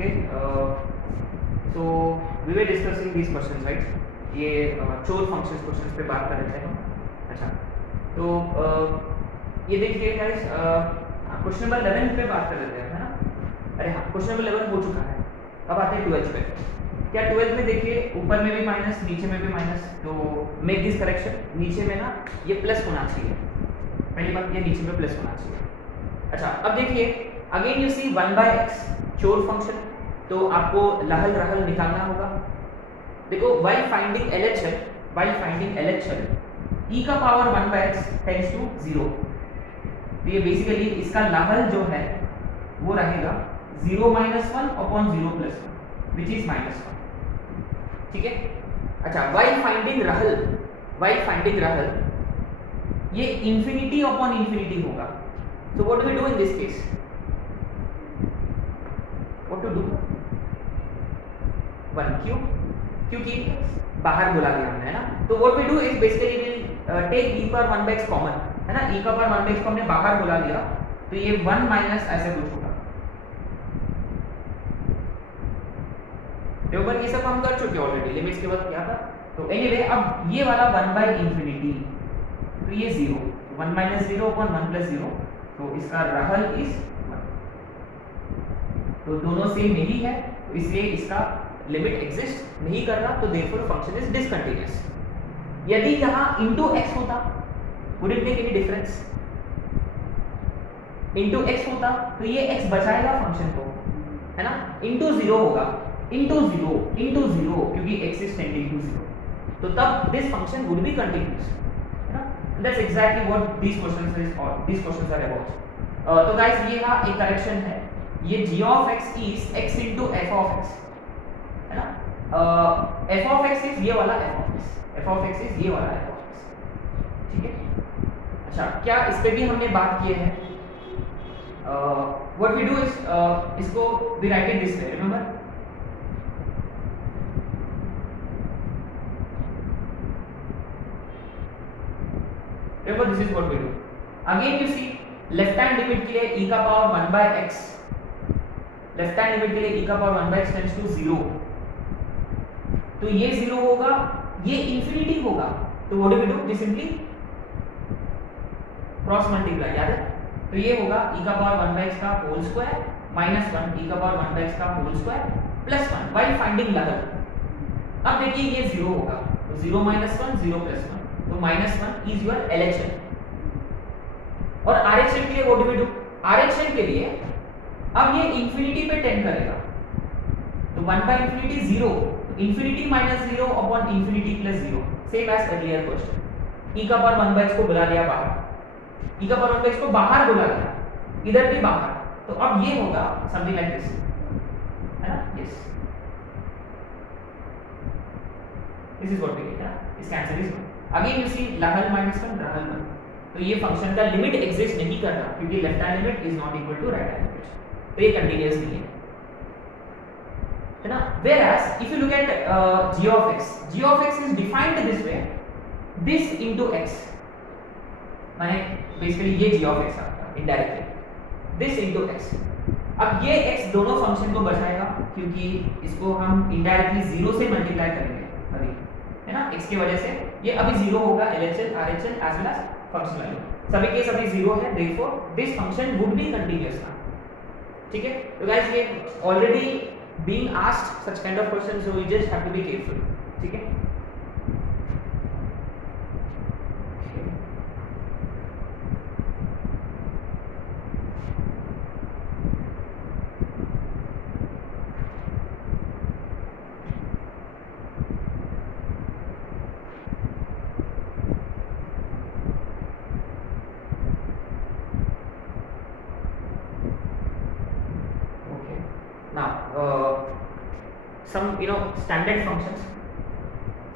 Okay, so we were discussing these questions, right? ये चोर functions questions पे बात कर रहे थे हम. अच्छा, तो ये देखिए गाइस, क्वेश्चन नंबर 11 पे बात कर रहे थे, है ना? अरे हाँ, क्वेश्चन नंबर 11 हो चुका है. अब आते हैं 12th पे. क्या 12th में देखिए ऊपर में भी माइनस, नीचे में भी माइनस, तो मेक दिस करेक्शन. नीचे में ना ये प्लस होना चाहिए. पहली बात ये नीचे में प्लस होना चाहिए. अच्छा, अब देखिए अगेन यू सी 1/x चोर फंक्शन, तो आपको लहल रहल निकालना होगा. देखो while finding LHS e का पावर 1/x टेंड्स टू 0. तो ये बेसिकली इसका लहल जो है वो रहेगा 0 - 1 अपॉन 0 + 1 विच इज -1. ठीक है. अच्छा, while finding रहल ये इंफिनिटी अपॉन इंफिनिटी होगा. So what do we do in this case? What to do? 1 क्योंकि बाहर बुला दिया हमने, है ना? तो what we do is basically we'll take e पर 1/x कॉमन, है ना? e का पावर 1/x को हमने बाहर बुला दिया, तो ये 1 माइनस ऐसे कुछ होगा. तो ऊपर ये सब हम कर चुके ऑलरेडी, लिमिट्स के बाद क्या था. तो एनीवे अब ये वाला 1/∞, तो ये 0, 1 - 0 अपॉन 1 + 0, तो इसका रहल इज 1. तो दोनों सेम नहीं है, तो इसलिए इसका लिमिट एग्जिस्ट नहीं कर रहा, तो देयरफॉर फंक्शन इज डिसकंटीन्यूअस. यदि यहाँ इनटू x होता, would it make any difference? Into x होता तो ये x बचाएगा फंक्शन को, है ना? इनटू 0 होगा, इनटू 0 क्योंकि x इज टेंडिंग टू 0, तो तब this function would be continuous, है ना? That's exactly what these questions are about. तो गाइस ये यहाँ एक करेक्शन है. ये g of x is x into f of x, है ना? f of x इज ये वाला f of x इज ये वाला f of x. ठीक है. अच्छा, क्या इस पे भी हमने बात की है? व्हाट वी डू इज इसको we write it this way, remember? This is what we do. Again you see left hand limit के लिए e का power 1/x, left hand limit के लिए e का पावर 1/x टेंड्स टू 0, तो ये 0 होगा, ये इंफिनिटी होगा. तो what do we do? We simply cross multiply, याद है? तो ये होगा e का पावर 1/x का होल स्क्वायर -1 e का पावर 1/x का होल स्क्वायर + 1 व्हाइल फाइंडिंग लहल. अब देखिए ये 0 होगा, तो 0 - 1 0 + 1, तो -1 इज योर LHS. और RHS के लिए what do we do? RHS के लिए अब ये इंफिनिटी पे टेंड करेगा, तो 1/∞ 0, infinity -0 upon infinity + 0, same as earlier question. e का पावर 1/x को बुला लिया बाहर, e का पावर 1/x को बाहर बुला लिया, इधर भी बाहर, तो अब ये होगा समथिंग लाइक दिस, है ना? Yes, this is what we get. इसका answer is 1. Again you see लहल -1 रहल 1, तो ये फंक्शन का लिमिट एग्जिस्ट नहीं कर रहा, क्योंकि left hand limit is not equal to right hand limit, तो ये कंटीन्यूअस नहीं है, है ना? Whereas if you look at g of x is defined this way, this into x, माने बेसिकली ये g of x आपका इनडायरेक्टली this into x. अब ये x दोनों फंक्शन को बचाएगा, क्योंकि इसको हम इनडायरेक्टली 0 से मल्टीप्लाई करेंगे अभी, है ना? x की वजह से ये अभी 0 होगा, LHS RHS as well as function value सभी के सभी 0 है, therefore this function would be continuous now. ठीक है. तो गाइस ये already being asked such kind of questions, so we just have to be careful. ठीक है.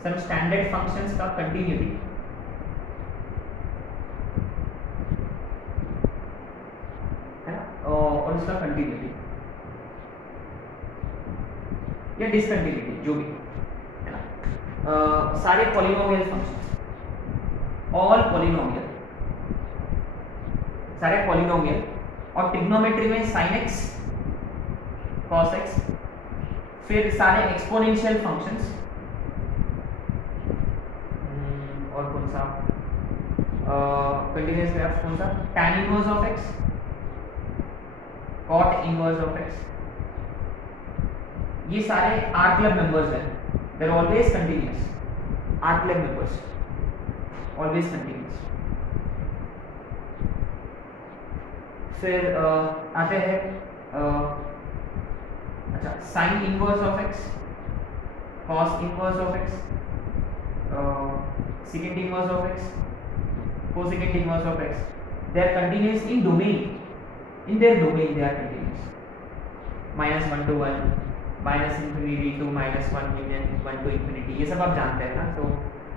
Some standard functions का continuity, है ना? और उसका continuity या discontinuity जो भी, है ना? सारे polynomial functions, all polynomial, सारे polynomial, और ट्रिग्नोमेट्री में sin x cos x, फिर सारे एक्सपोनेंशियल फंक्शंस, और कौन सा कंटिन्यूअस ग्राफ कौन सा, tan inverse of x, cot inverse of x, ये सारे आर क्लब मेंबर्स हैं, they are always continuous, our club members always continuous. फिर आते हैं अच्छा sine inverse of x, cos inverse of x, secant inverse of x, cosecant inverse of x, they are continuous in domain, in their domain they are continuous, minus 1 to 1, minus infinity to minus 1 million, 1 to infinity, ये सब आप जानते हैं ना, so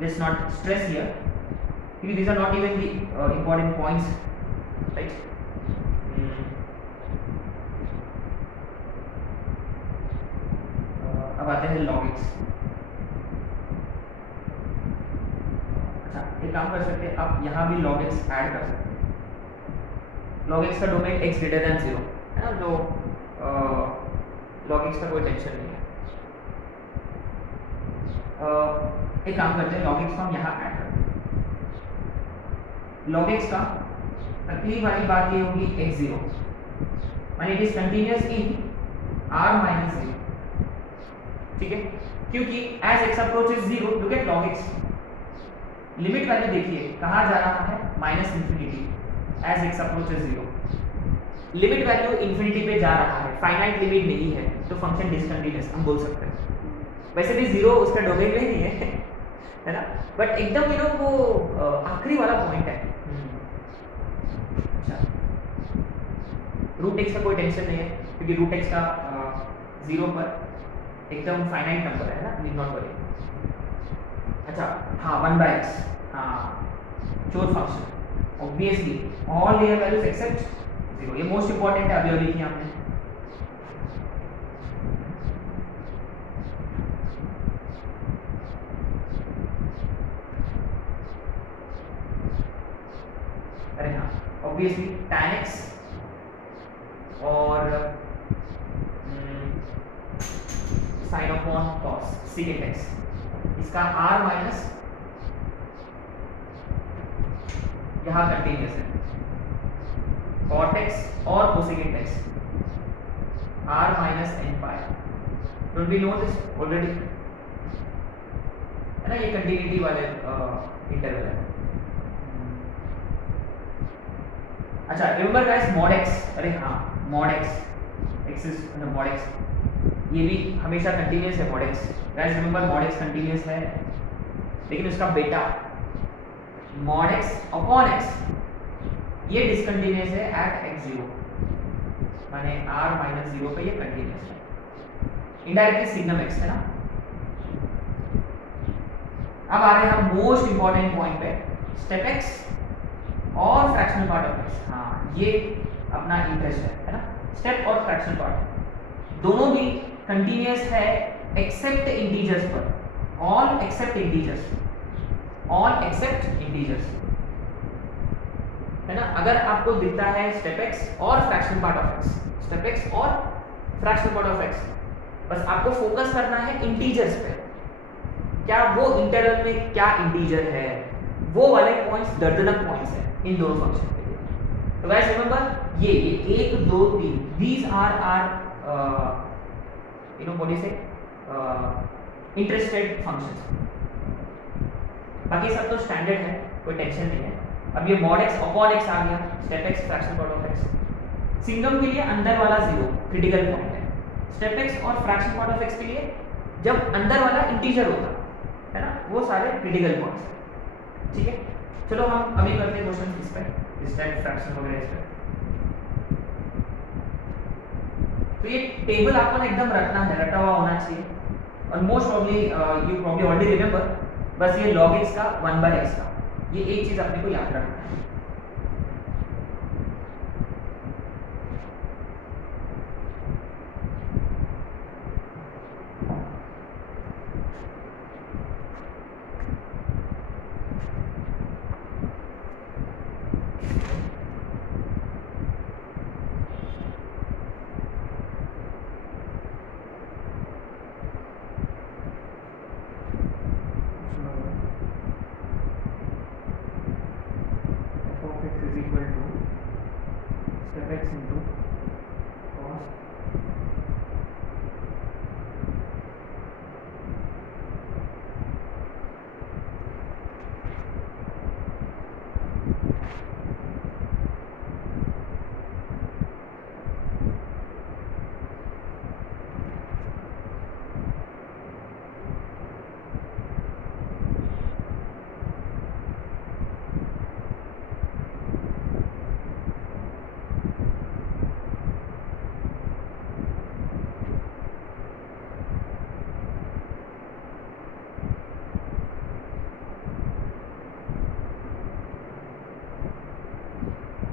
let's not stress here because these are not even the important points, right? अब आते हैं log x। एक काम कर सकते हैं, आप यहाँ भी log x ऐड कर सकते हैं। log x का डोमेन x ग्रेटर देन 0 है ना, तो log x का कोई टेंशन नहीं है। एक काम करते हैं, log x को हम यहाँ ऐड करते हैं। log x का पहली वाली बात ये होगी x0, माने it is continuous in r minus 0, ठीक है, क्योंकि as x approaches 0, look at log x, limit value देखिए कहाँ जा रहा है, minus infinity, as x approaches 0, limit value infinity पे जा रहा है, फाइनाइट लिमिट नहीं है, तो फंक्शन डिसकंटिन्यूअस हम बोल सकते हैं। वैसे भी 0 उसका डोमेन में नहीं है ना, बट एकदम यू नो वो आखिरी वाला पॉइंट है। अच्छा, रूट एक्स का कोई टेंशन नहीं है, क्योंकि रूट एक्स का 0 पर एकदम फाइनाइट नंबर है ना, नीड नॉट वरी। अच्छा हाँ, 1/x, हाँ चोर function, obviously all real values except 0, ये मोस्ट इंपॉर्टेंट है, अभी लिखी हमने। अरे हाँ, ऑब्वियसली tan x और sin upon cos secant x, इसका r माइनस यहाँ कंटिन्यूअस है, cot x और cosecant x, r minus n pi, don't we know this already, है ना, ये कंटिन्यूटी वाले इंटरवल है। अच्छा रिमेंबर गाइस, mod x, अरे हाँ mod x is mod x, ये भी हमेशा कंटिन्यूअस है mod x, guys remember mod x continuous है, लेकिन उसका बेटा mod x अपॉन x ये डिसकंटिन्यूअस है एट x0, माने r माइनस 0 पे ये कंटिन्यूअस है, इनडायरेक्टली सिग्नम x है ना। अब आ रहे हैं हम मोस्ट इंपॉर्टेंट पॉइंट पे, स्टेप x और फ्रैक्शनल पार्ट ऑफ x, हाँ ये अपना इंटरेस्ट है ना, स्टेप और फ्रैक्शनल पार्ट दोनों भी कंटिन्यूअस है एक्सेप्ट इंटीजर्स पर, all except integers, all except integers, है ना। अगर आपको दिखता है स्टेप x और fractional part of x, step x और फ्रैक्शनल पार्ट ऑफ x, बस आपको फोकस करना है इंटीजर्स पे, क्या वो इंटरवल में क्या इंटीजर है, वो वाले पॉइंट्स दर्दनाक पॉइंट्स हैं इन दोनों फंक्शन के लिए। तो गाइस रिमेंबर ये 1 2 3 these are you know what is it interested functions, बाकी सब तो स्टैंडर्ड है, कोई टेंशन नहीं है। अब ये mod x अपॉन x आ गया, step x fractional part of x, Singham के लिए अंदर वाला 0 क्रिटिकल पॉइंट है, स्टेप x और फ्रैक्शनल पार्ट ऑफ x के लिए जब अंदर वाला इंटीजर होता है ना, वो सारे क्रिटिकल पॉइंट्स हैं, ठीक है। चलो हम अभी करते हैं क्वेश्चन इस पे, स्टेप फ्रैक्शन वगैरह इस पे। तो ये टेबल आपको ना एकदम रटना है, रटा हुआ होना चाहिए, और most probably you probably already remember, बस ये log x का 1/x का, ये एक चीज अपने को याद रखना है। स्टेप एक्स इंटू कॉस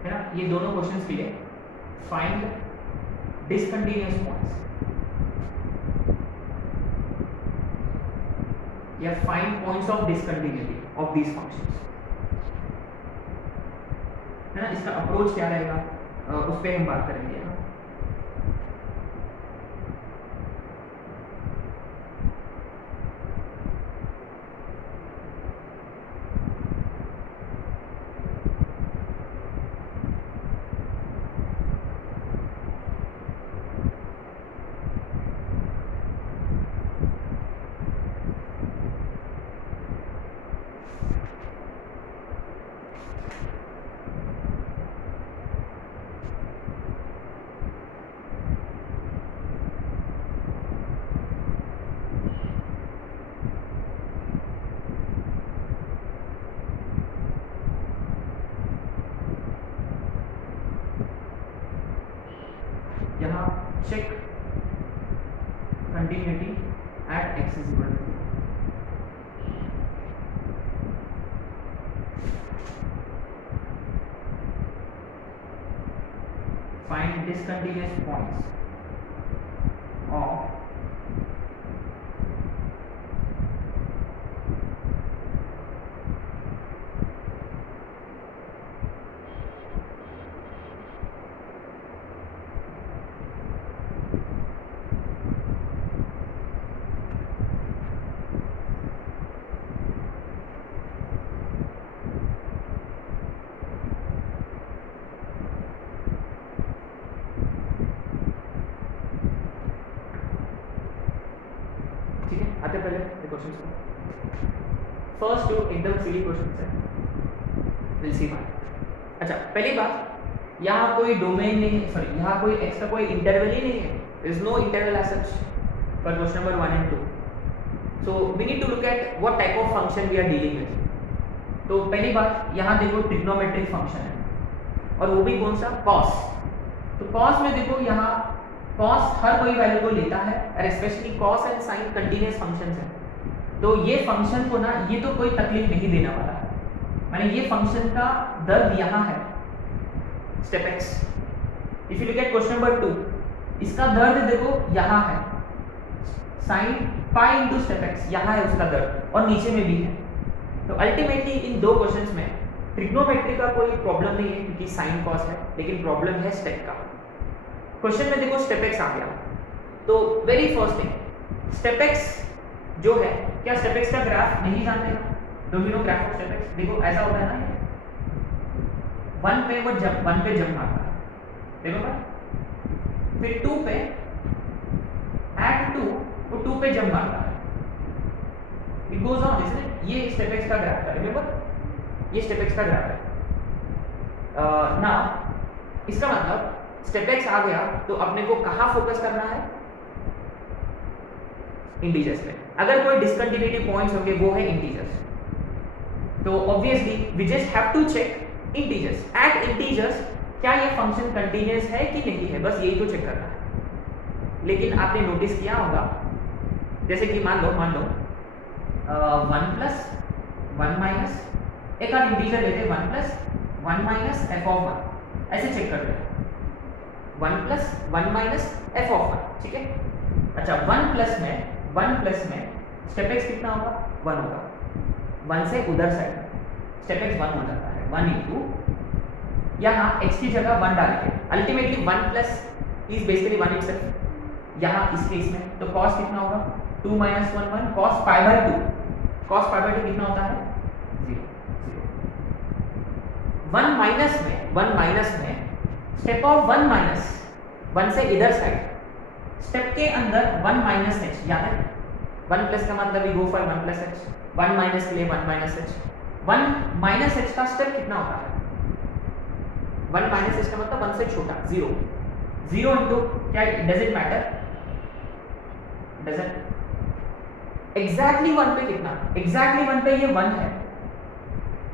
है ना। ये दोनों क्वेश्चंस के लिए फाइंड डिसकंटिन्यूअस पॉइंट्स या find points of discontinuity of these functions, है ना। इसका अप्रोच क्या रहेगा उस पर हम बात करेंगे, है ना। यहाँ check continuity at x is equal to 0. Find discontinuous points of आते पहले क्वेश्चंस को। फर्स्ट जो एकदम सिली क्वेश्चंस है, विल सी व्हाई। अच्छा, पहली बात, यहाँ कोई डोमेन नहीं है, सॉरी यहाँ कोई x का कोई इंटरवल ही नहीं है, there is no interval as such for question number 1 and 2. So we need to look at what type of function we are dealing with. तो पहली बात, यहाँ देखो ट्रिग्नोमेट्रिक फंक्शन है और वो भी कौन सा, cos। तो cos में देखो यहाँ cos हर कोई वैल्यू को लेता है और specially cos and sin continuous functions हैं। तो ये फंक्शन को ना, ये तो कोई तकलीफ नहीं देने वाला है, माने ये फंक्शन का दर्द यहाँ है step x। If you look at question number 2, इसका दर्द देखो यहाँ है, sin pi into step x यहाँ है उसका दर्द और नीचे में भी है। तो अल्टीमेटली इन दो क्वेश्चंस में ट्रिग्नोमेट्री का कोई प्रॉब्लम नहीं है क्योंकि sin cos है, लेकिन प्रॉब्लम है स्टेप का। क्वेश्चन में देखो स्टेप x आ गया, तो very first thing step x जो है, क्या स्टेप x का ग्राफ नहीं जानते ना, do you know graph of step x? देखो ऐसा होता है ना, 1 पे वो जंप, 1 पे जंप मारता है, देखो ना, फिर 2 पे एट 2 वो 2 पे जंप मारता है, इट गोज ऑन, इसलिए ये स्टेप x का ग्राफ है, रिमेंबर ये स्टेप x का ग्राफ है। नाउ इसका मतलब स्टेप x आ गया तो अपने को कहाँ फोकस करना है, इंटीजर्स पे। अगर कोई डिसकंटिन्यूटी पॉइंट्स होंगे वो है इंटीजर्स, तो obviously we just have to check integers. At integers क्या ये फंक्शन कंटीन्यूअस है कि नहीं है, बस यही तो चेक करना है। लेकिन आपने नोटिस किया होगा, जैसे कि मान लो 1 प्लस 1 माइनस, एक और इंटीजर लेते 1 प्लस 1 माइनस एफ ऑफ 1, ऐसे चेक करते हैं 1 प्लस 1 माइनस एफ ऑफ 1, ठीक है। अच्छा, 1 प्लस में स्टेप x कितना होगा, 1 होगा, 1 से उधर साइड स्टेप x 1 हो जाता है, 1 इंटू यहाँ x की जगह 1 डाल के ultimately 1 plus is basically 1 itself यहाँ इस केस में, तो cos कितना होगा, 2 minus 1 1, cos pi by 2, cos pi by 2 कितना होता है, 0 0। 1 माइनस में स्टेप ऑफ 1 माइनस 1 से इधर साइड, स्टेप के अंदर 1 माइनस एच, याद है 1 प्लस का मतलब we go for 1 plus h, 1 minus के लिए 1 माइनस एच, 1 माइनस एच का स्टेप कितना होता है, 1 माइनस एच का मतलब 1 से छोटा 0, 0 इंटू क्या, डजंट मैटर, डजंट एग्जैक्टली 1 पे कितना, एग्जैक्टली 1 पे ये 1 है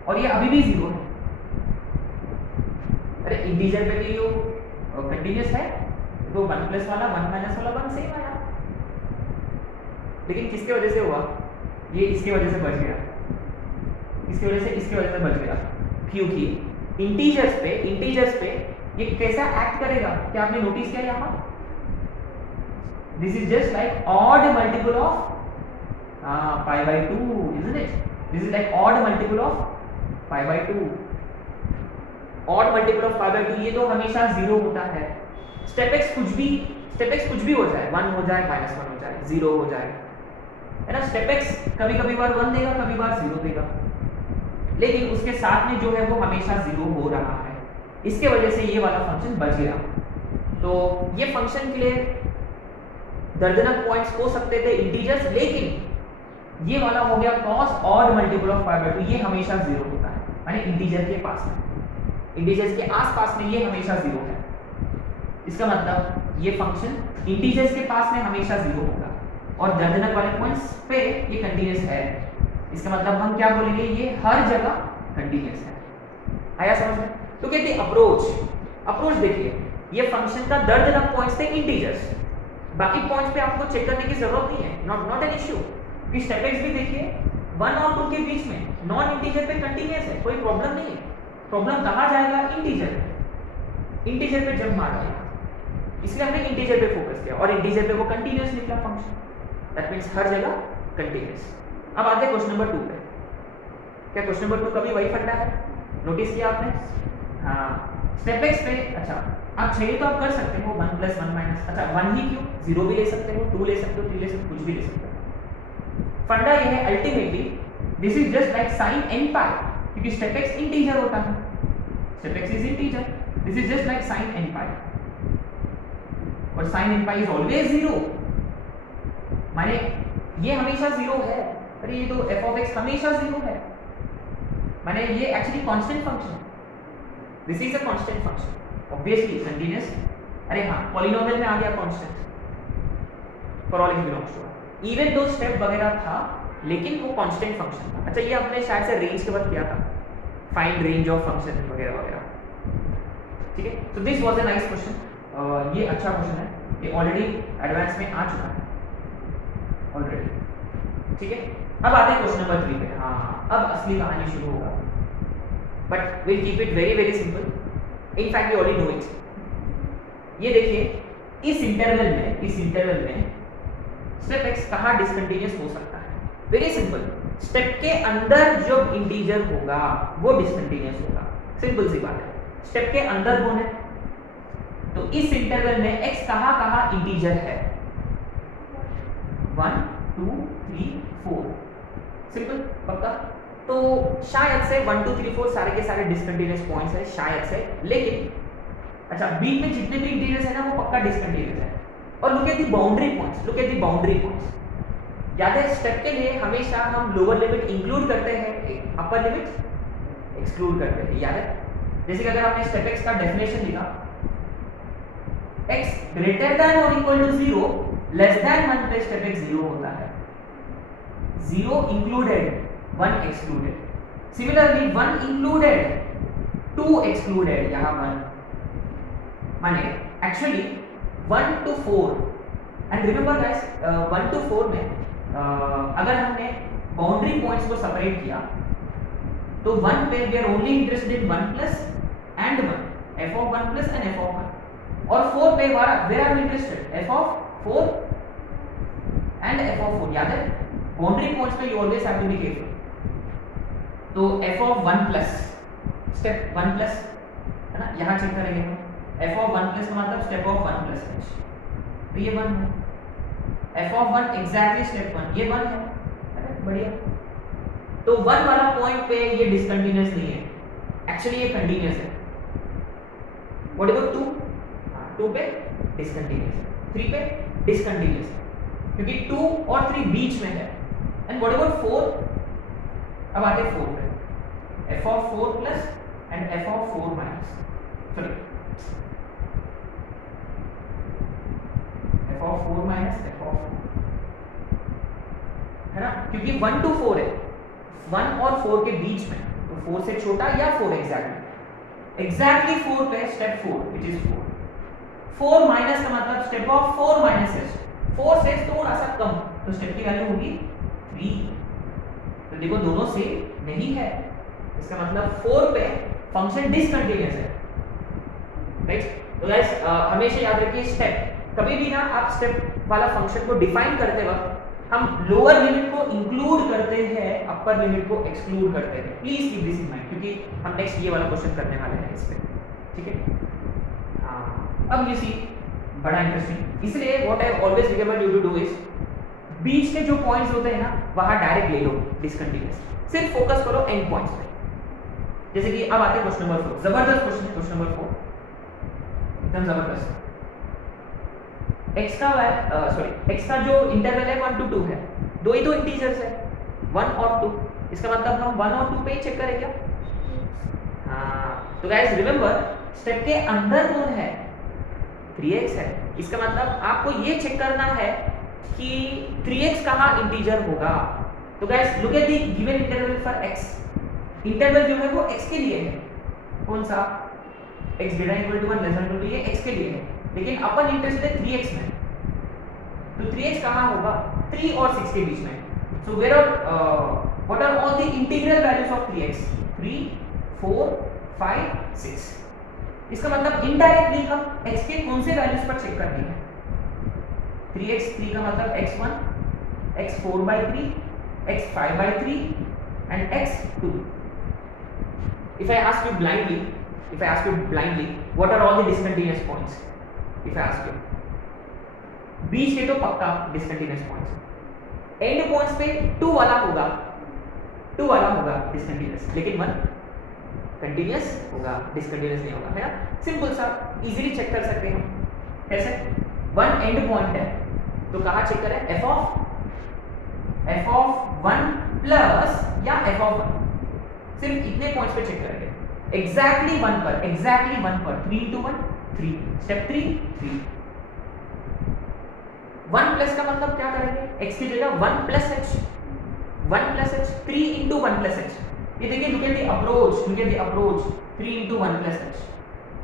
और ये अभी भी 0 है। अरे इंटीजर पे भी ये कंटीन्यूअस है तो 1 प्लस वाला 1 माइनस वाला 1 सेम आया, लेकिन किसके वजह से हुआ, ये इसके वजह से बच गया, इसकी वजह से, इसके वजह से बच गया, क्योंकि इंटीजर्स पे ये कैसा एक्ट करेगा, क्या आपने नोटिस किया यहाँ, this is just like odd multiple of pi by 2, isn't it, this is like odd multiple of pi by 2, odd multiple of pi by 2, ये तो हमेशा 0 होता है। स्टेप एक्स कुछ भी हो जाए, 1 हो जाए, -1 हो जाए, 0 हो जाए, है ना, स्टेप एक्स कभी कभी बार 1 देगा, कभी बार 0 देगा, लेकिन उसके साथ में जो है वो हमेशा 0 हो रहा है, इसके वजह से ये वाला फंक्शन बच गया। तो ये फंक्शन के लिए दर्जनक पॉइंट्स हो सकते थे इंटीजर्स, लेकिन ये वाला हो गया cos odd multiple of pi by 2, ये हमेशा 0 होता है, यानी इंटीजर के पास में, इंटीजर्स के आसपास में ये हमेशा 0 है, इसका मतलब ये फंक्शन इंटीजर्स के पास में हमेशा 0 होगा और दर्जनक वाले पॉइंट्स पे ये कंटीन्यूअस है, इसका मतलब हम क्या बोलेंगे, ये हर जगह कंटीन्यूअस है। आया समझ में? तो कहते हैं अप्रोच देखिए, ये फंक्शन का दर्जनक पॉइंट्स थे इंटीजर्स, बाकी पॉइंट्स पे आपको चेक करने की जरूरत नहीं है, नॉट एन इश्यू, कि स्टेप एक्स भी देखिए 1 और 2 के बीच में नॉन इंटीजर पे कंटीन्यूअस है, कोई प्रॉब्लम नहीं है, प्रॉब्लम कहाँ जाएगा, इंटीजर पे जब मार जाएगा, इसलिए हमने इंटीजर पे फोकस किया और इंटीजर पे वो कंटीन्यूअस निकला फंक्शन, दैट मींस हर जगह कंटीन्यूअस। अब आते हैं क्वेश्चन नंबर 2 पे। क्या क्वेश्चन नंबर 2 कभी वही फंडा है, नोटिस किया आपने? हाँ, स्टेप एक्स पे, अच्छा आप चाहिए तो आप कर सकते हो 1 प्लस 1 माइनस, अच्छा 1 ही क्यों, 0 भी ले सकते हो, 2 ले सकते हो, 3 ले सकते हो, कुछ भी ले सकते हो। फंडा ये है ultimately this is just like sine n pi, क्योंकि स्टेप एक्स इंटीजर होता है, step x is integer, this is just like sine n pi, और sine n pi is always 0, माने ये हमेशा 0 है, अरे ये तो f ऑफ x हमेशा 0 है, माने ये actually constant function, this is a constant function, obviously continuous, अरे हाँ पॉलिनोमियल में आ गया constant for all x belongs to, even दो स्टेप वगैरह था लेकिन वो कांस्टेंट फंक्शन था। अच्छा ये आपने शायद से रेंज के बाद किया था, फाइंड रेंज ऑफ फंक्शन वगैरह वगैरह, ठीक है। तो this was a nice question, ये अच्छा क्वेश्चन है, ये ऑलरेडी एडवांस में आ चुका है ऑलरेडी, ठीक है। अब आते हैं क्वेश्चन नंबर 3 पे। हाँ अब असली कहानी शुरू होगा, but will keep it very very simple, in fact we already know it. ये देखिए इस इंटरवल में स्टेप x कहाँ डिसकंटीन्यूअस हो सकता है, वेरी सिंपल, स्टेप के अंदर जो इंटीजर होगा वो डिसकंटीन्यूअस होगा, सिंपल सी बात है, स्टेप के अंदर कौन है, तो इस इंटरवल में x कहाँ इंटीजर है, 1 2 3 4, सिंपल पक्का। तो शायद से 1 2 3 4 सारे के सारे डिसकंटीन्यूअस पॉइंट्स है शायद से, लेकिन अच्छा बीच में जितने भी इंटीजर्स है ना वो पक्का डिसकंटीन्यूअस है। और look at the boundary points, याद है स्टेप के लिए हमेशा हम लोअर लिमिट इंक्लूड करते हैं, अपर लिमिट एक्सक्लूड करते हैं, याद है। जैसे कि अगर आपने स्टेप एक्स का डेफिनेशन लिखा, x ग्रेटर देन और इक्वल टू 0 लेस देन 1 पे स्टेप एक्स 0 होता है, 0 included 1 excluded, similarly 1 included 2 excluded, यहाँ 1 माने actually 1 to 4 and remember guys 1 to 4 में अगर हमने बाउंड्री पॉइंट्स को सेपरेट किया तो 1 पे we are only interested in 1 plus and 1, f of 1 plus and f of 1, और 4 पे where are we interested, f of 4 and f of 4, याद है बाउंड्री पॉइंट्स पे you always have to be careful. तो f of 1 plus step 1 plus है ना, यहाँ check करेंगे हम, f of 1 प्लस का मतलब स्टेप ऑफ 1 प्लस h, तो ये 1 है, f of 1 एग्जैक्टली स्टेप 1, ये 1 है, बढ़िया। तो 1 वाला पॉइंट पे ये डिसकंटीन्यूअस नहीं है, एक्चुअली ये कंटीन्यूअस है, व्हाट अबाउट 2? 2 पे डिसकंटिन्यूअस, 3 पे डिसकंटिन्यूअस क्योंकि 2 और 3 बीच में है। And what about 4? अब आते हैं 4 पे, f of 4 plus and f of 4 minus, sorry f of 4 minus f of 4, है ना, क्योंकि 1 to 4 है, 1 और 4 के बीच में, तो 4 से छोटा या 4 एग्जैक्टली 4 पे स्टेप 4 which is 4, 4 माइनस का मतलब स्टेप ऑफ 4 माइनस है, 4 से थोड़ा सा कम, तो स्टेप की वैल्यू होगी 3। तो देखो दोनों सेम नहीं है, इसका मतलब 4 पे फंक्शन डिसकंटिन्यूअस है, राइट। तो गाइस हमेशा याद रखिए स्टेप, कभी भी ना आप स्टेप वाला फंक्शन को डिफाइन करते वक्त हम लोअर लिमिट को इंक्लूड करते हैं, अपर लिमिट को एक्सक्लूड करते हैं। Please keep this in mind क्योंकि हम नेक्स्ट ये वाला क्वेश्चन करने वाले हैं इस पे, ठीक है। अब यू सी बड़ा इंटरेस्टिंग, इसलिए what I always recommend you to do is बीच के जो पॉइंट्स होते हैं ना वहां डायरेक्ट ले लो डिसकंटिन्यूअस, सिर्फ फोकस करो एंड पॉइंट्स पे। जैसे कि अब आते हैं क्वेश्चन नंबर 4, जबरदस्त क्वेश्चन है क्वेश्चन नंबर 4, एकदम जबरदस्त। x का जो इंटरवल है 1 to 2 है, दो ही तो इंटीजर्स है 1 और 2, इसका मतलब हम 1 और 2 पे ही चेक करें क्या? हाँ, तो गाइस रिमेंबर स्टेप के अंदर कौन है? 3x है, इसका मतलब आपको ये चेक करना है कि 3x कहाँ इंटीजर होगा। तो guys look at the given interval for x, interval जो है वो x के लिए है, कौन सा? x greater than equal to 1 less than equal to, ये x के लिए है, लेकिन अपन इंटरेस्टेड है 3x में, तो 3x कहाँ होगा? 3 और 6 के बीच में। So where what are all the integral values of 3x? 3, 4, 5, 6। इसका मतलब इनडायरेक्टली हम x के कौन से वैल्यूज पर चेक करनी है? 3x, 3 का मतलब x1, x 4/3, x 5/3 and x 2। If I ask you blindly, what are all the discontinuous points? If I ask you, बीच के तो पक्का डिसकंटिन्यूअस पॉइंट्स, एंड पॉइंट्स पे 2 वाला होगा डिसकंटिन्यूअस, लेकिन 1 कंटिन्यूअस होगा, डिसकंटिन्यूअस नहीं होगा, है ना। सिंपल सा, इजीली चेक कर सकते हैं हम, कैसे? 1 एंड पॉइंट है तो कहाँ चेक करें? f of 1 प्लस या f of 1, सिर्फ इतने पॉइंट्स पे चेक करेंगे, एग्जैक्टली 1 पर 3 into 1 3, स्टेप 3 1 प्लस का मतलब क्या करेंगे? x की जगह 1 plus h, 3 into 1 plus h। ये देखिए look at the approach 3 into 1 plus h,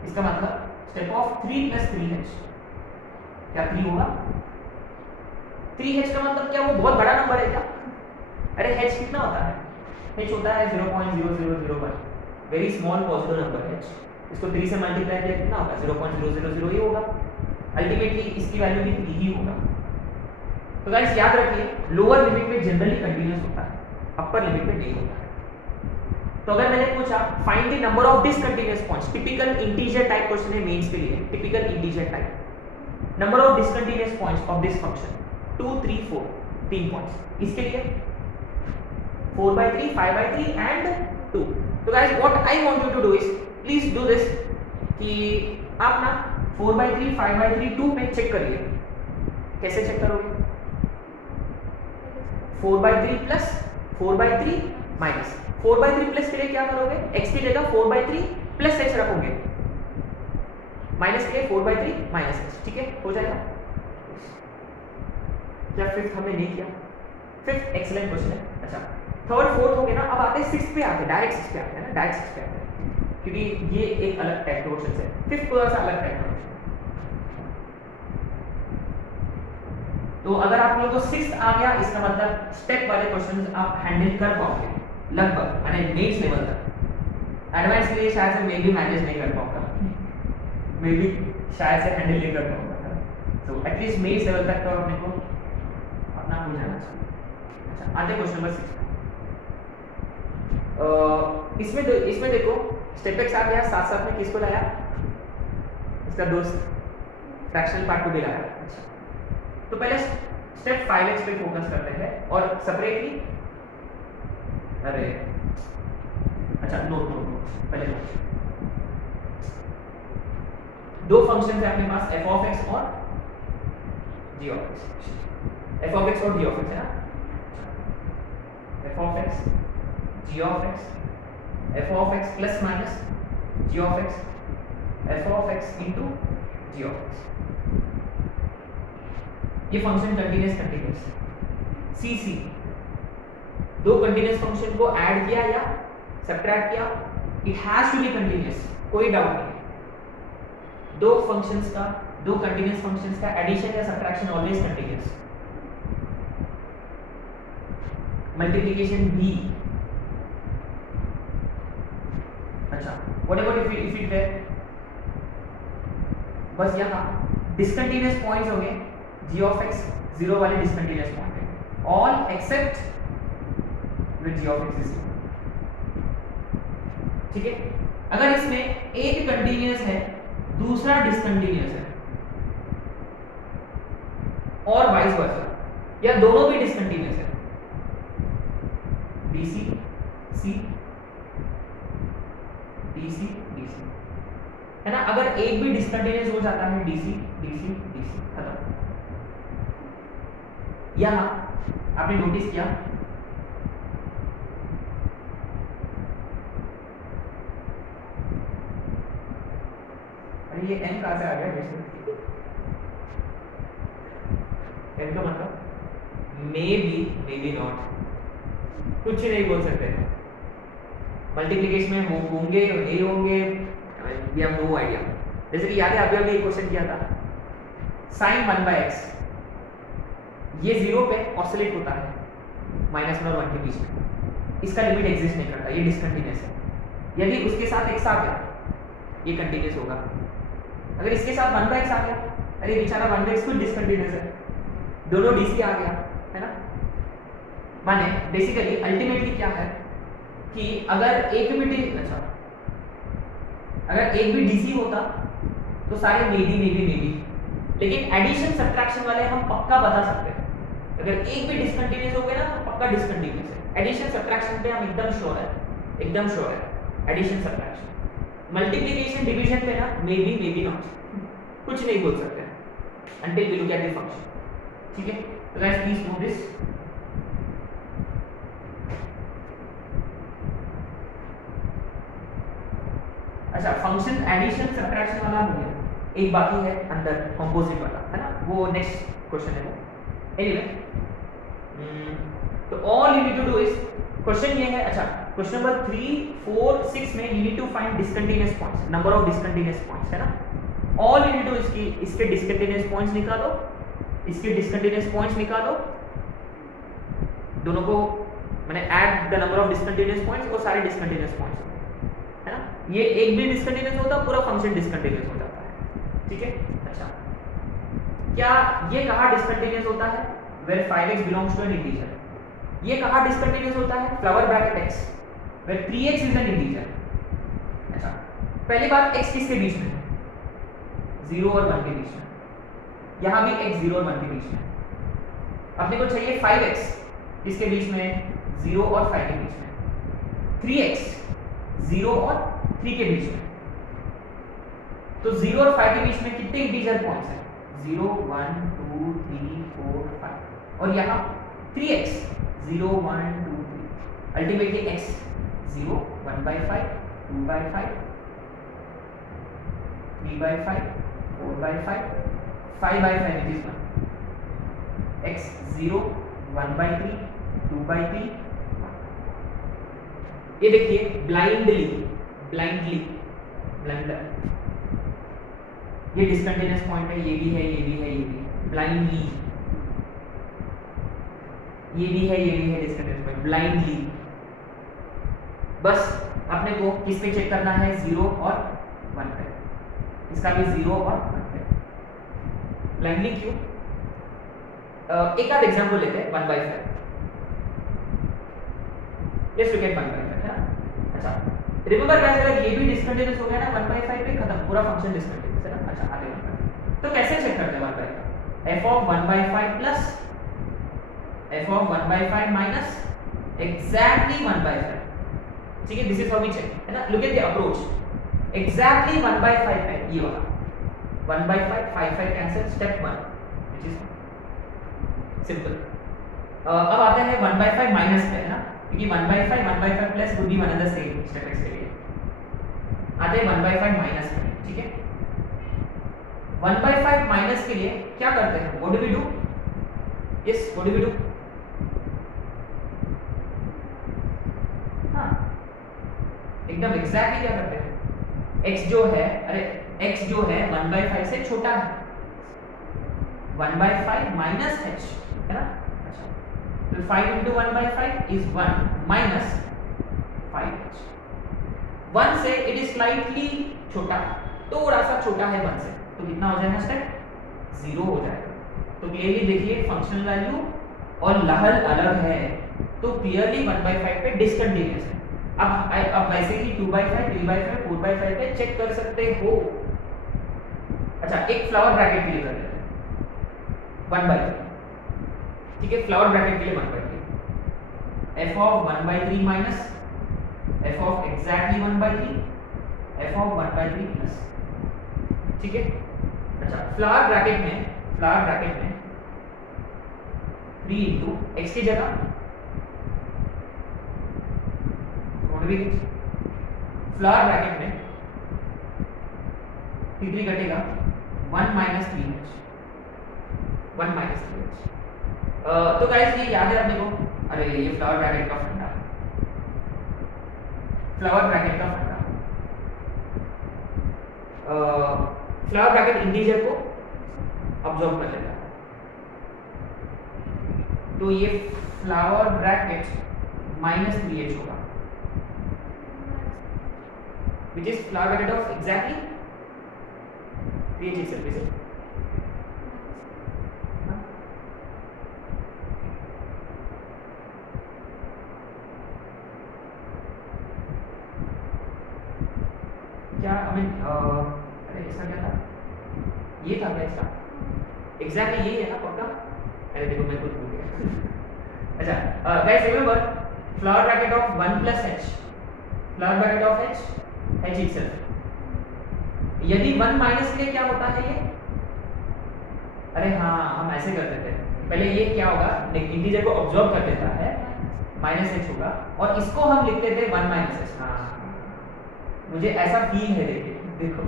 इसका मतलब स्टेप ऑफ 3 plus 3h, क्या 3 होगा? 3h का मतलब क्या वो बहुत बड़ा नंबर है क्या? अरे h कितना होता है? h होता है 0.0001, very small positive number h, इसको 3 से मल्टीप्लाई किया कितना होगा? 0.000 ही होगा, अल्टीमेटली इसकी वैल्यू भी 3 ही होगा। तो गाइस याद रखिए लोअर लिमिट में जनरली कंटीन्यूअस होता है, अपर लिमिट में नहीं होता है। तो अगर मैंने पूछा find the number of discontinuous points, typical integer type question है मेंस के लिए, typical integer type, number of discontinuous points of this function 2, 3, 4, 3 points, इसके लिए 4/3, 5/3 एंड 2। तो guys what I want you to do is please do this कि आप ना 4/3, 5/3, 2 पे चेक करिए। कैसे चेक करोगे? 4/3 प्लस 4/3 माइनस 4/3 प्लस के लिए क्या करोगे? x की जगह 4/3 प्लस h रखोगे, माइनस के लिए 4/3 माइनस h, ठीक है, हो जाएगा। क्या फिफ्थ हमने नहीं किया? फिफ्थ एक्सीलेंट क्वेश्चन है। अच्छा थर्ड फोर्थ हो गया ना, अब आते हैं सिक्स्थ पे, आते हैं डायरेक्ट सिक्स्थ पे आते हैं ना, डायरेक्ट सिक्स्थ पे आते हैं, क्योंकि ये एक अलग टाइप का क्वेश्चन है, फिफ्थ थोड़ा सा अलग टाइप का क्वेश्चन। तो अगर आप लोगों को सिक्स्थ आ गया, इसका मतलब स्टेप वाले क्वेश्चंस आप हैंडल कर पाओगे लगभग, माने मेंस लेवल तक। एडवांस के लिए शायद से मे भी मैनेज नहीं कर पाऊंगा, मे भी शायद से हैंडल नहीं कर पाऊंगा, तो एटलीस्ट मेंस लेवल तक तो अपने को अपना हो जाना चाहिए। अच्छा आते क्वेश्चन नंबर 6। इसमें देखो स्टेप एक्स आ गया, साथ साथ में किसको लाया? इसका दोस्त फ्रैक्शनल पार्ट को भी लाया। अच्छा तो पहले स्टेप 5x पे फोकस करते हैं और सेपरेटली, अरे अच्छा नोट पहले दो फंक्शन है अपने पास f of x और g of x, f of x और g of x है ना, f of x g of x, f of x plus minus g of x, f of x into g of x, ये function continuous CC, दो continuous function को add किया या subtract किया, it has to be continuous, कोई doubt नहीं है। दो कंटीन्यूअस फंक्शंस का एडिशन या सब्ट्रैक्शन ऑलवेज कंटीन्यूअस। मल्टीप्लिकेशन भी, अच्छा what about if it were, बस यहाँ डिसकंटीन्यूअस पॉइंट्स हो गए, g of x जीरो वाले डिसकंटीन्यूअस पॉइंट है, all except with g of x is 0, ठीक है। अगर इसमें एक कंटीन्यूअस है दूसरा डिसकंटीन्यूअस है और वाइस वर्सा, या दोनों भी डिसकंटीन्यूअस है, DC C DC DC है ना, अगर एक भी डिसकंटीन्यूअस हो जाता है DC DC DC खत्म। यहां आपने नोटिस किया ये n कहां से आ गया, n का मतलब मे बी नॉट, कुछ ही नहीं बोल सकते। मल्टीप्लिकेशन में होंगे और नहीं होंगे, वी हैव नो आइडिया। जैसे कि याद है अभी एक क्वेश्चन किया था, sin 1/x ये 0 पे ऑसिलेट होता है -1 और 1 के बीच में, इसका लिमिट एग्जिस्ट नहीं करता, ये डिसकंटीन्यूअस है। यदि उसके साथ x आ गया ये कंटीन्यूअस होगा, अगर इसके साथ 1/x आ गया, अरे बेचारा 1/x खुद डिसकंटीन्यूअस है, दोनों DC आ गया है ना। माने बेसिकली अल्टीमेटली क्या है कि अगर एक भी DC होता तो सारे मे बी, लेकिन एडिशन सब्ट्रैक्शन वाले हम पक्का बता सकते हैं, अगर एक भी डिसकंटीन्यूअस हो गया ना तो पक्का डिसकंटीन्यूअस है। एडिशन सब्ट्रैक्शन पे हम एकदम श्योर है, एडिशन सब्ट्रैक्शन। मल्टीप्लिकेशन डिवीजन पे ना मे बी नॉट, कुछ नहीं बोल सकते until we look at the function, ठीक है। तो गाइस प्लीज नो दिस। अच्छा फंक्शन एडिशन सब्ट्रैक्शन वाला हो गया, एक बाकी है अंदर कंपोजिट वाला है ना, वो नेक्स्ट क्वेश्चन है वो। एनीवे तो all you need to do is, question ये है, अच्छा क्वेश्चन नंबर 3 4 6 में you need to find discontinuous points, number of discontinuous points है ना। ऑल यू नीड टू इसके डिसकंटीन्यूअस पॉइंट्स निकालो, इसके डिसकंटीन्यूअस पॉइंट्स निकालो, दोनों को मैंने add the number of discontinuous points और सारे डिसकंटीन्यूअस पॉइंट्स है ना। ये एक भी डिसकंटीन्यूअस होता पूरा फंक्शन डिसकंटीन्यूअस हो जाता है, ठीक है। अच्छा क्या ये कहां डिसकंटीन्यूअस होता है, where 5x belongs to an integer। ये कहां डिसकंटीन्यूअस होता है, flower bracket x, where 3x is an integer। अच्छा पहली बात x किसके बीच में है, 0 और 1 के बीच में, यहां भी x 0 और 1 के बीच में। अपने को चाहिए 5x किसके बीच में, 0 और 5 के बीच में, 3x 0 और 3 के बीच में। तो 0 और 5 के बीच में कितने इंटीजर पॉइंट्स हैं, 0 1 2 3 4 5, और यहाँ 3x 0 1 2 3, ultimately x 0 1/5 2/5 3/5 4/5 5/5 is this one, x 0 1/3 2/3। ये देखिए ब्लाइंडली ये डिसकंटीन्यूअस पॉइंट है, ये भी है, ब्लाइंडली ये भी है डिसकंटीन्यूअस पॉइंट, ब्लाइंडली। बस अपने को किस पे चेक करना है, 0 और 1 पे, इसका भी 0 और 1 पे ब्लाइंडली। क्यों, एक आध एग्जांपल लेते हैं, 1/5 लेट्स लुक एट 1/5 है ना। अच्छा रिमेंबर गाइस, अगर ये भी डिसकंटीन्यूअस हो गया ना 1/5 पे खत्म, पूरा फंक्शन डिसकंटीन्यूअस है ना। अच्छा आगे 1/5 तो कैसे चेक करते हैं 1/5, f of 1/5 plus f of 1/5 minus exactly 1/5, ठीक है। This is how we check है ना। Look at the approach, exactly 1/5 है ये वाला, 1 by 5 5 cancel, step 1 which is simple. अब आते हैं 1 by 5 माइनस पे, है ना, क्योंकि 1 by 5 plus would be one and the same step x के लिए। आते हैं 1 by 5 माइनस पे, ठीक है। 1 by 5 माइनस के लिए क्या करते हैं, what do we do, yes what do we do, हाँ एकदम एग्जैक्टली क्या करते हैं, x जो है, अरे x जो है 1 by 5 से छोटा है, 1 by 5 माइनस h, है ना। अच्छा, तो 5 into 1 by 5 is 1 minus 5h। 1 से इट इज स्लाइटली छोटा, थोड़ा सा छोटा है 1 से, तो कितना हो जाएगा स्टेप, 0 हो जाएगा। तो क्लियरली देखिए फंक्शनल वैल्यू और लहर अलग है, तो क्लियरली 1 by 5 पे डिसकंटिन्यूअस है। अब वैसे ही 2 by 5 3 by 5 4 by 5 पे चेक कर सकते हो। अच्छा, एक फ्लावर ब्रैकेट के लिए कर लेते हैं 1 by 3, ठीक है, फ्लावर ब्रैकेट के लिए 1 by 3, f of 1 by 3 minus f of exactly 1 by 3 f of 1 by 3 plus, ठीक है। अच्छा, फ्लावर ब्रैकेट में 3 into x की जगह फ्लावर ब्रैकेट में 3 कटेगा 1 minus 3h, 1 minus 3h। तो गाइस ये याद है अपने को, अरे ये फ्लावर ब्रैकेट का फंडा, फ्लावर ब्रैकेट का फंडा, फ्लावर ब्रैकेट इंटीजर को ऑब्जर्व कर लेता है, तो ये फ्लावर ब्रैकेट माइनस 3h होगा, which is flower bracket of exactly 3h itself, is it? क्या अरे इसका क्या था, ये था क्या इसका, एग्जैक्टली यही है ना पक्का, अरे देखो मैं खुद भूल गया। अच्छा guys remember flower bracket of 1 plus h, flower bracket of h itself, यदि 1 माइनस के लिए क्या होता है ये, अरे हाँ हम ऐसे करते थे पहले, ये क्या होगा, इंटीजर को ऑब्जर्व कर लेता है माइनस h होगा, और इसको हम लिखते थे 1 minus h। हाँ मुझे ऐसा फील है, देखो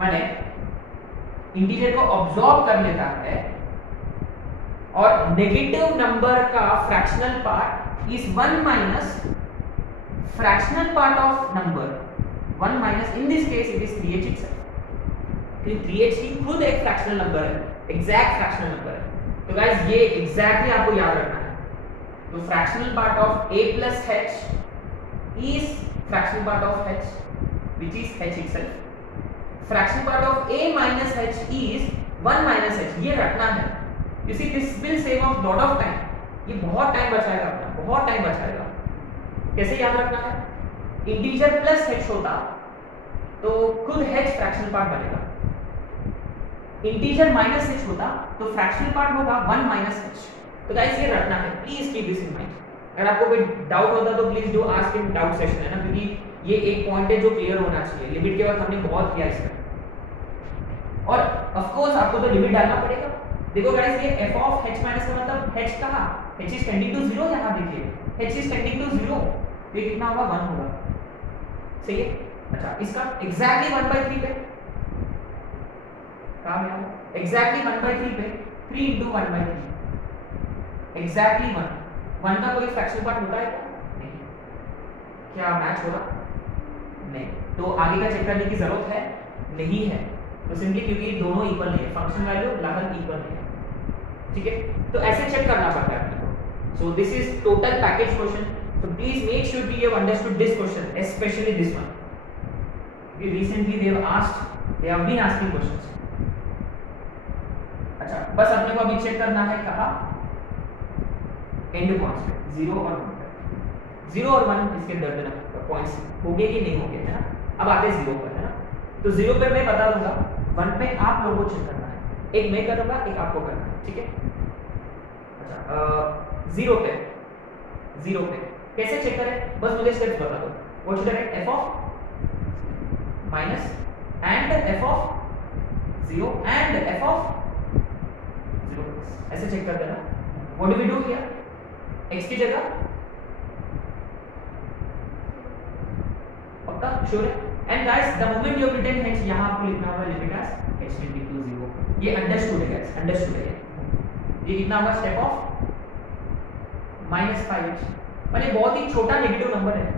मैंने इंटीजर को ऑब्जर्व कर लेता है और नेगेटिव नंबर का fractional part is 1 minus fractional part of number, 1 minus in this case it is 3h itself। 3h ही खुद एक फ्रैक्शनल नंबर है, एग्जैक्ट फ्रैक्शनल नंबर है। तो गाइस ये एग्जैक्टली आपको याद रखना है। तो fractional part of a plus h is fractional part of h which is h itself। fractional part of a minus h is 1 minus h, ये रखना है। You see this will save us lot of time, ये बहुत time बचाएगा अपना, बहुत time बचाएगा। कैसे याद रखना है, इंटीजर प्लस h होता तो खुद h फ्रैक्शनल पार्ट बनेगा, इंटीजर माइनस h होता तो फ्रैक्शनल पार्ट होगा 1 minus h। तो गाइस ये रखना है, please keep this in mind. अगर आपको कोई डाउट होता तो please do ask in doubt session, है ना, क्योंकि ये एक पॉइंट है जो क्लियर होना चाहिए। लिमिट के बाद हमने बहुत किया इसका, और ऑफ कोर्स आपको तो लिमिट डालना पड़ेगा। देखो गाइस ये f of h माइनस का मतलब h कहां, h इज टेंडिंग टू 0, यहां देखिए h इज टेंडिंग टू 0, तो ये कितना होगा 1 होगा, सही है। अच्छा इसका एग्जैक्टली 1 by 3 पे कहां गया, एग्जैक्टली 1 by 3 पे 3 into 1 by 3 एग्जैक्टली 1 का कोई फ्रैक्शनल पार्ट होता है क्या, नहीं। क्या मैच होगा, नहीं। तो आगे का चेक करने की जरूरत है नहीं है, तो सिंपली क्योंकि दोनों इक्वल नहीं है, फंक्शन वैल्यू लहर इक्वल नहीं है, ठीक है। तो ऐसे चेक करना पड़ता है अपने को। So this is total package question, so please make sure you have understood this question, especially this one, because recently they have been asking questions। अच्छा बस अपने को अभी चेक करना है कहाँ, एंड पॉइंट्स पे 0 और 1 पे, 0 और 1 इसके दर्द पॉइंट्स हो गए कि नहीं हो गए, है ना। अब आते हैं 0 पर, है ना। तो 0 पे मैं बता दूंगा, 1 पे आप लोगों को चेक करना है, एक मैं करूंगा एक आपको करना है, ठीक है। अच्छा 0 पे कैसे चेक करें, बस मुझे स्टेप्स बता दो। What should I right, f of minus and f of 0 and f of 0 ऐसे चेक कर देना. What do we do here? x की जगह पक्का श्योर है. And guys, the moment you have written h, यहाँ आपको लिखना होगा limit as h tending to 0. ये अंडरस्टूड है guys, अंडरस्टूड है. ये कितना होगा स्टेप ऑफ -5h. मतलब बहुत ही छोटा नेगेटिव नंबर है,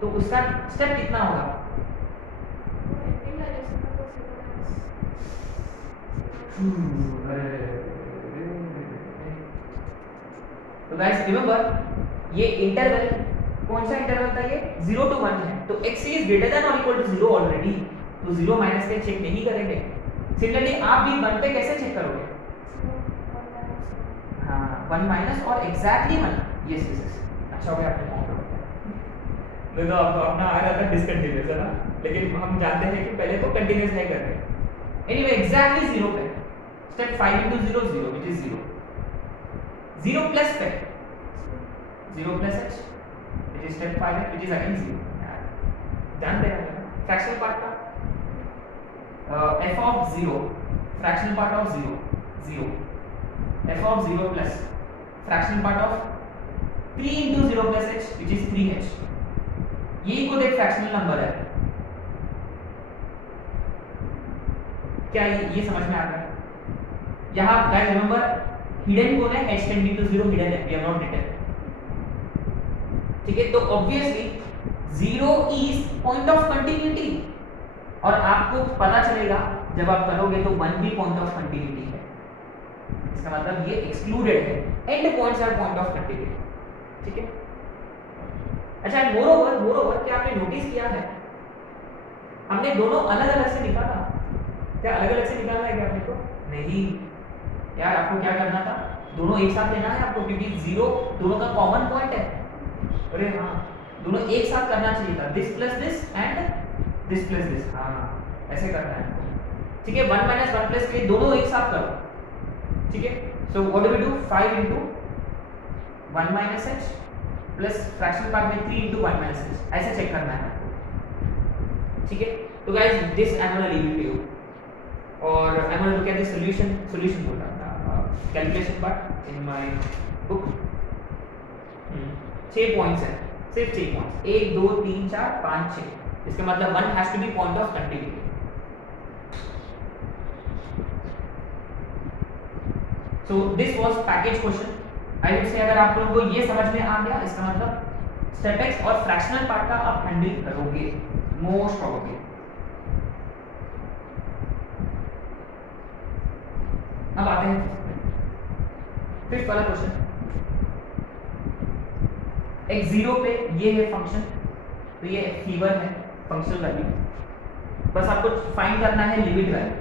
तो उसका स्टेप कितना होगा? तो गाइस रिमेंबर ये इंटरवल कौन सा इंटरवल था? ये 0 to 1 है, तो x is greater than or equal to 0 already, तो 0 माइनस के चेक नहीं करेंगे. सिमिलरली आप भी 1 पे कैसे चेक करोगे? हाँ 1 माइनस और एग्जैक्टली 1. यस यस यस, अच्छा हो गया आपने कहा. देखो आपको अपना आ रहा था डिसकंटिन्यूअस है ना, लेकिन हम जानते हैं कि पहले को कंटीन्यूअस नहीं कर रहे. एनीवे एग्जैक्टली 0 पे step 5 into 0 0 which is 0. 0 plus पे 0 plus h which is step 5 which is again 0. ध्यान देना फ्रैक्शनल पार्ट का f of 0 fractional part of 0 0 f of 0 plus fractional part of 3 into 0 plus h which is 3h. यही को देख fractional number है. क्या ये समझ में आ रहा है? यहाँ गाइस रिमेंबर हिडन कौन है? h टेंडिंग टू 0 हिडन है, वी हैव नॉट रिटन. ठीक है, तो obviously 0 is point of continuity, और आपको पता चलेगा जब आप करोगे तो 1 भी पॉइंट ऑफ कंटिन्यूटी है. इसका मतलब ये एक्सक्लूडेड है. And points are point of continuity. ठीक है. अच्छा मोरओवर क्या आपने नोटिस किया है हमने दोनों अलग अलग से निकाला? क्या अलग अलग से निकालना है क्या आपने को? नहीं यार, आपको क्या करना था? दोनों एक साथ लेना है आपको, क्योंकि 0 दोनों का कॉमन पॉइंट है. अरे हाँ, दोनों एक साथ करना चाहिए था. This plus this and this plus this. हाँ ऐसे करना है. ठीक है, 1 माइनस 1 प्लस के दोनों एक साथ करो. ठीक है, so what do we do? 5 into 1 minus h plus fractional part में 3 into 1 minus h. ऐसे चेक करना है. ठीक है, तो guys this I am gonna leave it to you, और I am gonna look at the solution बोल रहा था calculation part in my book. 6 points हैं, सिर्फ 6 पॉइंट्स. 1 2 3 4 5 6. इसका मतलब 1 has to be point of continuity. So this was package question. I would say अगर आप लोगों को ये समझ में आ गया, इसका मतलब स्टेप एक्स और फ्रैक्शनल पार्ट का आप हैंडल करोगे मोस्ट प्रोबेबली. अब आते हैं फिफ्थ वाला क्वेश्चन. x0 पे ये है फंक्शन, तो ये फीवर है फंक्शनल वैल्यू. बस आपको फाइंड करना है लिमिट वैल्यू,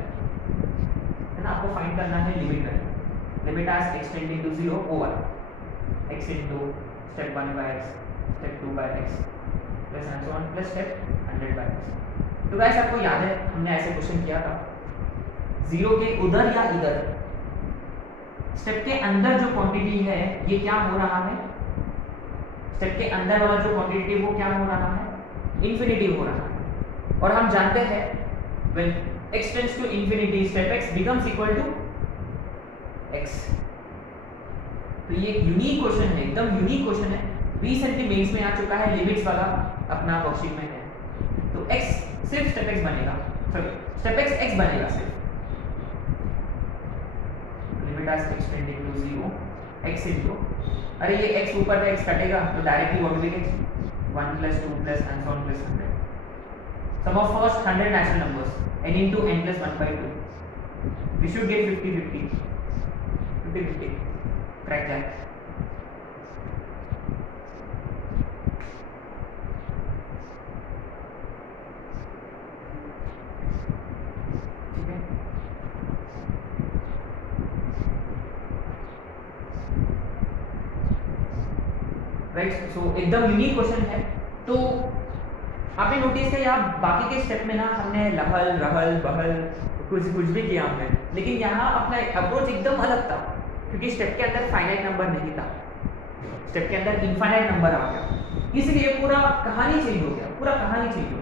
है ना. आपको फाइंड करना है limit value. Limit as x tending to 0 over x into step 1 by x, step 2 by x plus and so on plus step 100 by x. तो गाइस आपको याद है हमने ऐसे क्वेश्चन किया था. 0 के उधर या इधर स्टेप के अंदर जो क्वांटिटी है ये क्या हो रहा है? स्टेप के अंदर वाला जो क्वांटिटी वो क्या हो रहा है? इंफिनिटी हो रहा है. और हम जानते हैं when x tends to infinity step x becomes equal to x. तो ये एक यूनिक क्वेश्चन है, एकदम यूनिक क्वेश्चन है. रिसेंटली मेंस में आ चुका है, लिमिट्स वाला अपना वर्कशीट में है. तो x सिर्फ स्टेप x बनेगा, सॉरी स्टेप x बनेगा सिर्फ. Limit as x tending to 0 x into, अरे ये x ऊपर पे x कटेगा तो directly what will get 1 plus 2 plus and so on plus 100. Sum of first 100 natural numbers n into n plus 1 by 2. We should get 50-50. Crack that. ठीक है, right. सो एकदम unique question है. तो आपने नोटिस किया यहाँ बाकी के स्टेप में ना हमने लहल रहल बहल कुछ भी किया हमने, लेकिन यहाँ अपना अप्रोच एकदम अलग था, क्योंकि स्टेप के अंदर फाइनाइट नंबर नहीं था, स्टेप के अंदर इनफाइनाइट नंबर आ गया. इसलिए पूरा कहानी चेंज हो गया, पूरा कहानी चेंज हो गया.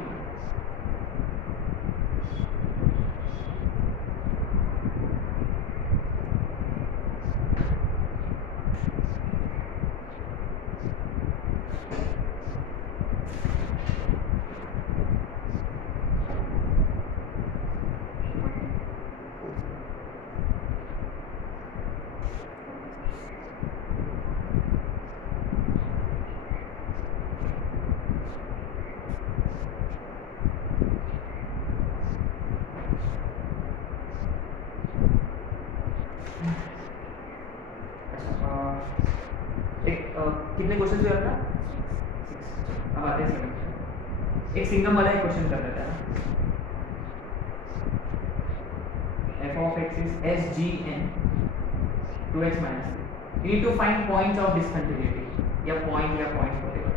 अच्छा कितने क्वेश्चन हुए आपका? 6। अब आते हैं एक सिंगम वाला एक क्वेश्चन कर लेते हैं। f of x is sgn 2x minus 3. You need to find points of discontinuity या point या points whatever.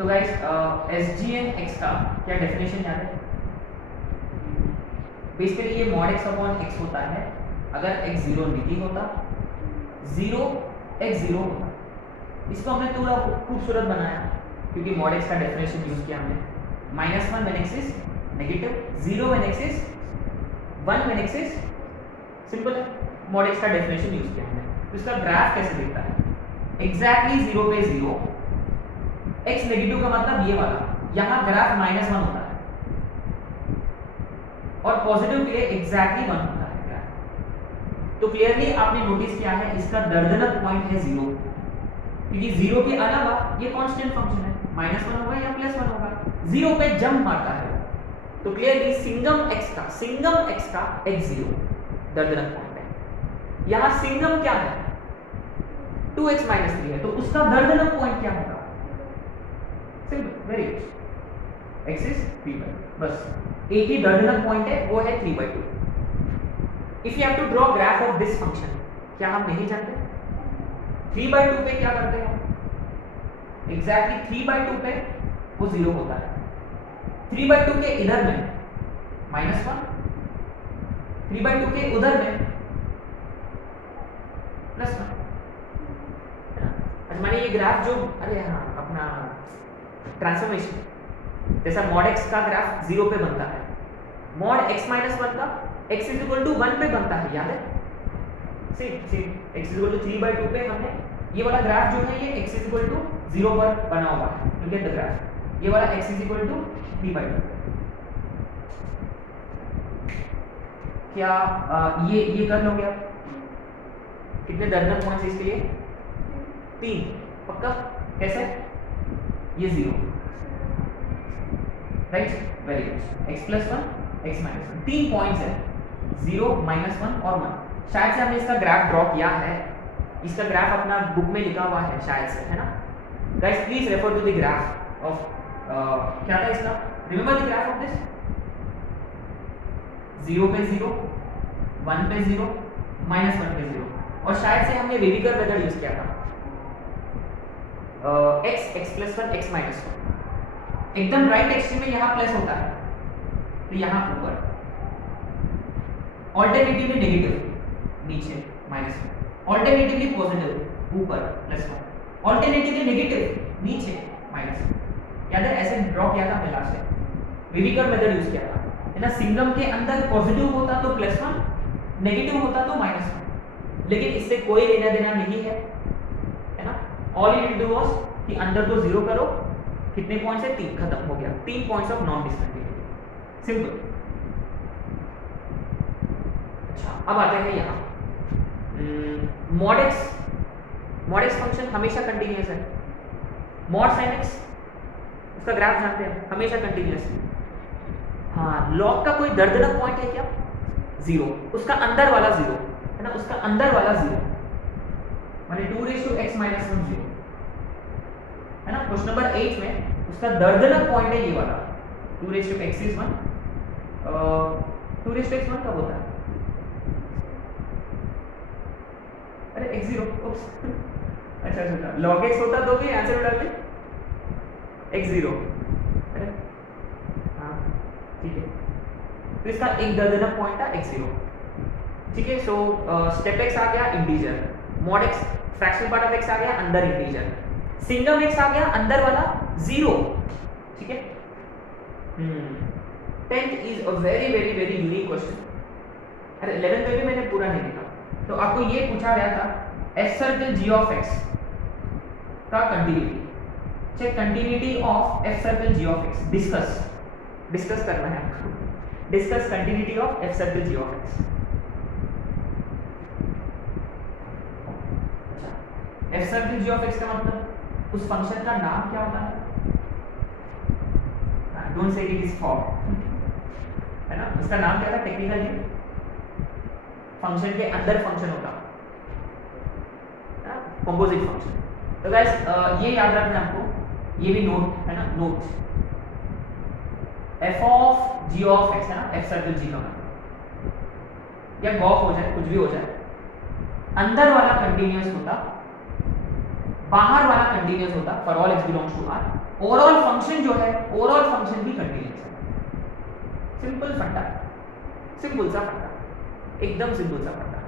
तो गाइस SGN x का क्या डेफिनेशन याद है? बेसिकली ये mod x अपॉन x होता है अगर x 0 नहीं होता, 0 x 0 होता। इसको हमने थोड़ा खूबसूरत बनाया क्योंकि mod x का डेफिनेशन यूज किया हमने। -1 when x is negative, 0 when x is 1 when x is simple है। mod x का डेफिनेशन यूज किया हमने। तो इसका ग्राफ कैसे दिखता है? एग्जैक्टली 0 पे 0, x नेगेटिव का मतलब ये वाला, यहाँ ग्राफ -1 होता है और पॉजिटिव के लिए एग्जैक्टली 1 होता है ग्राफ। तो क्लियरली आपने नोटिस किया है इसका दर्दनाक पॉइंट है 0, क्योंकि 0 के अलावा ये कांस्टेंट फंक्शन है, -1 होगा या +1 होगा, 0 पे जंप मारता है। तो क्लियरली सिंगम x का x0 दर्दनाक पॉइंट है। यहाँ सिंगम क्या है? 2x - 3 है, तो उसका दर्दनाक पॉइंट क्या होगा? Simple, very good, x is 3/2, बस एक ही दर्दनाक पॉइंट है, वो है 3/2। If you have to draw graph of this function, क्या हम नहीं जानते 3/2 पे क्या करते हैं? एग्जैक्टली 3/2 पे वो 0 होता है। 3/2 के इधर में -1, 3/2 के उधर में +1। अच्छा, मैंने ये ग्राफ जो अपना ट्रांसफॉर्मेशन जैसा mod x का ग्राफ 0 पे बनता है, mod x - 1 का x = 1 पे बनता है, याद है? सेम x = 3/2 पे हमने ये वाला ग्राफ जो है ये x = 0 पर बना हुआ है। लुक एट द ग्राफ, ये वाला x = 3/2। क्या ये कर लोगे आप? कितने दर्जन पॉइंट्स इसके लिए? 3, पक्का? कैसे? ये 0, right, very good. x + 1 x - 1, 3 points है, 0 -1 और 1। शायद से हमने इसका ग्राफ ड्रॉ किया है, इसका ग्राफ अपना बुक में लिखा हुआ है शायद से, है ना guys? Please refer to the graph of क्या था इसका, remember the graph of this. 0 पे 0, 1 पे 0, -1 पे 0, और शायद से हमने वेविकर मेथड यूज किया था, x + 1 x - 1। एकदम राइट एक्सट्रीम में यहाँ प्लस होता है तो यहाँ ऊपर, ऑल्टरनेटिवली नेगेटिव नीचे माइनस वन, ऑल्टरनेटिवली पॉजिटिव ऊपर प्लस वन, ऑल्टरनेटिवली नेगेटिव नीचे माइनस वन। याद है ऐसे ड्रॉ किया था मैं लास्ट टाइम, विविकर मेथड यूज किया था, है ना। सिंगम के अंदर पॉजिटिव होता तो प्लस वन, नेगेटिव होता तो माइनस वन, लेकिन इससे कोई लेना देना नहीं है ना। All you need to do was कि अंदर को जीरो करो, कितने पॉइंट्स है, 3, खत्म हो गया, 3 points of non discontinuity, simple. अच्छा अब आते हैं यहाँ मॉड एक्स फंक्शन हमेशा कंटिन्यूअस है, मॉड साइन एक्स उसका ग्राफ जानते हैं, हमेशा कंटिन्यूअस है। हाँ, लॉग का कोई दर्दनाक पॉइंट है क्या, 0, उसका अंदर वाला 0 है ना, उसका अंदर वाला 0 माने 2x - 1 0 है ना। क्वेश्चन नंबर 8 में उसका दर्दनाक पॉइंट है ये वाला 2x is 1, 2x 1 कब होता है, अरे x0, उप्स अच्छा अच्छा, log x होता तो भी आंसर डालते x0, अरे हाँ ठीक है, तो इसका एक दर्दनाक पॉइंट था x0, ठीक है। सो स्टेप x आ गया integer, mod x fractional part of x आ गया अंदर इंटीजर, सिंगम x आ गया अंदर वाला 0, ठीक है। 10th is a very very very unique question, अरे 11th में भी मैंने पूरा नहीं लिखा, तो आपको ये पूछा गया था f circle g of x का continuity, check continuity of f circle g of x, discuss करना है आपको, discuss continuity of f circle g of x। f circle g of x का मतलब उस फंक्शन का नाम क्या होता है, don't say it is form, है ना, उसका नाम क्या था टेक्निकल नेम, फंक्शन के अंदर फंक्शन होता है कंपोजिट फंक्शन। तो गाइस ये याद रखना आपको, ये भी नोट है ना, note f of g of x है ना, f सर्कल g का मतलब या गॉफ हो जाए, कुछ भी हो जाए, अंदर वाला कंटीन्यूअस होता, बाहर वाला कंटीन्यूअस होता for all x belongs to R, overall function जो है, ओवरऑल फंक्शन भी कंटीन्यूअस है। सिंपल फंडा, सिंपल सा फंडा, एकदम सिंपल सा फंडा,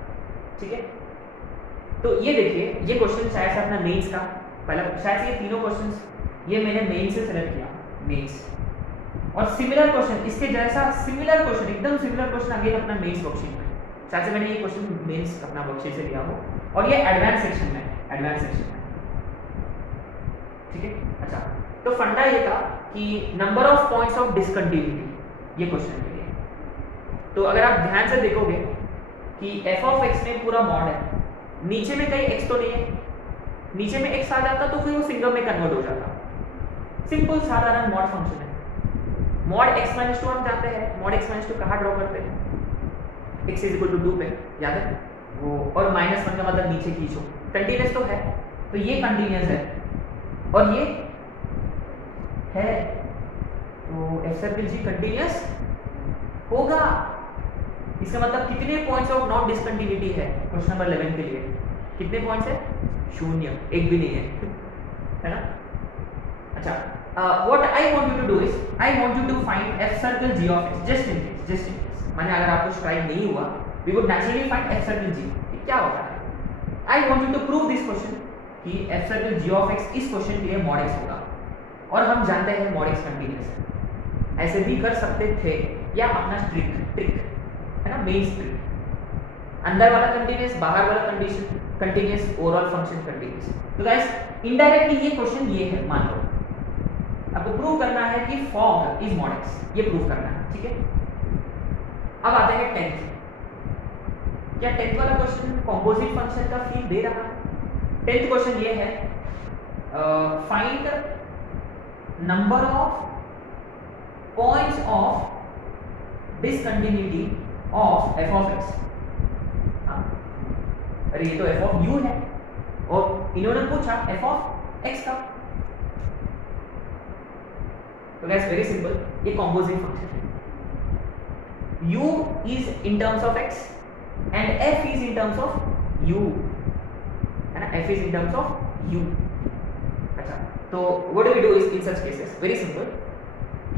ठीक है। तो ये देखिए, ये क्वेश्चन शायद से अपना मेंस का पहला, शायद से ये तीनों क्वेश्चंस ये मैंने मेंस से सेलेक्ट किया, मेंस, और सिमिलर क्वेश्चन इसके जैसा सिमिलर क्वेश्चन, एकदम सिमिलर क्वेश्चन अगेन अपना मेंस वर्कशीट में, शायद से मैंने ये क्वेश्चन मेंस अपना वर्कशीट से लिया हो, और ये एडवांस सेक्शन में, एडवांस सेक्शन में, ठीक है। अच्छा, तो फंडा ये था कि number of points of discontinuity, ये क्वेश्चन के लिए। तो अगर आप ध्यान से देखोगे कि f ऑफ x में पूरा मॉड है, नीचे में कहीं x तो नहीं है, नीचे में x आ जाता तो फिर वो सिंगम में कन्वर्ट हो जाता, सिंपल साधारण मॉड फंक्शन है। मॉड x - 2 हम जानते हैं, मॉड x - 2 कहाँ ड्रॉ करते हैं, x = 2 पे, याद है वो, और -1 का मतलब नीचे खींचो, कंटीन्यूअस तो है, तो ये कंटीन्यूअस है और ये है, तो f सर्कल g कंटीन्यूअस होगा। इसका मतलब कितने पॉइंट्स ऑफ नॉन डिसकंटिन्यूटी है क्वेश्चन नंबर 11 के लिए, कितने पॉइंट्स है, 0, एक भी नहीं है ना। अच्छा, what I want you to do is, I want you to find f circle g of x, just in case, माने अगर आपको स्ट्राइक नहीं हुआ, we would naturally find f circle g, क्या होता है। I want you to prove this question कि f circle g of x इस क्वेश्चन के लिए मॉड x होगा, और हम जानते हैं मॉड x कंटीन्यूअस है, ऐसे भी कर सकते थे, या अपना ट्रिक है ना, मेन ट्रिक, अंदर वाला कंटीन्यूअस, बाहर वाला condition continuous, overall function continuous. तो गाइस इनडायरेक्टली ये क्वेश्चन ये है, मान लो आपको प्रूव करना है कि फॉग इज मॉड x, ये प्रूव करना है, ठीक है। अब आते हैं 10th, क्या 10th वाला क्वेश्चन कंपोजिट फंक्शन का फील दे रहा है। 10th क्वेश्चन ये है, find number of points of discontinuity of f of x, अरे ये तो f ऑफ u है, और इन्होंने पूछा f ऑफ x का, तो गाइस वेरी सिंपल, ये कंपोजिट फंक्शन है, u is in terms of x and f is in terms of u, है ना, f is in terms of u। अच्छा, तो what do we do is in such cases, very simple,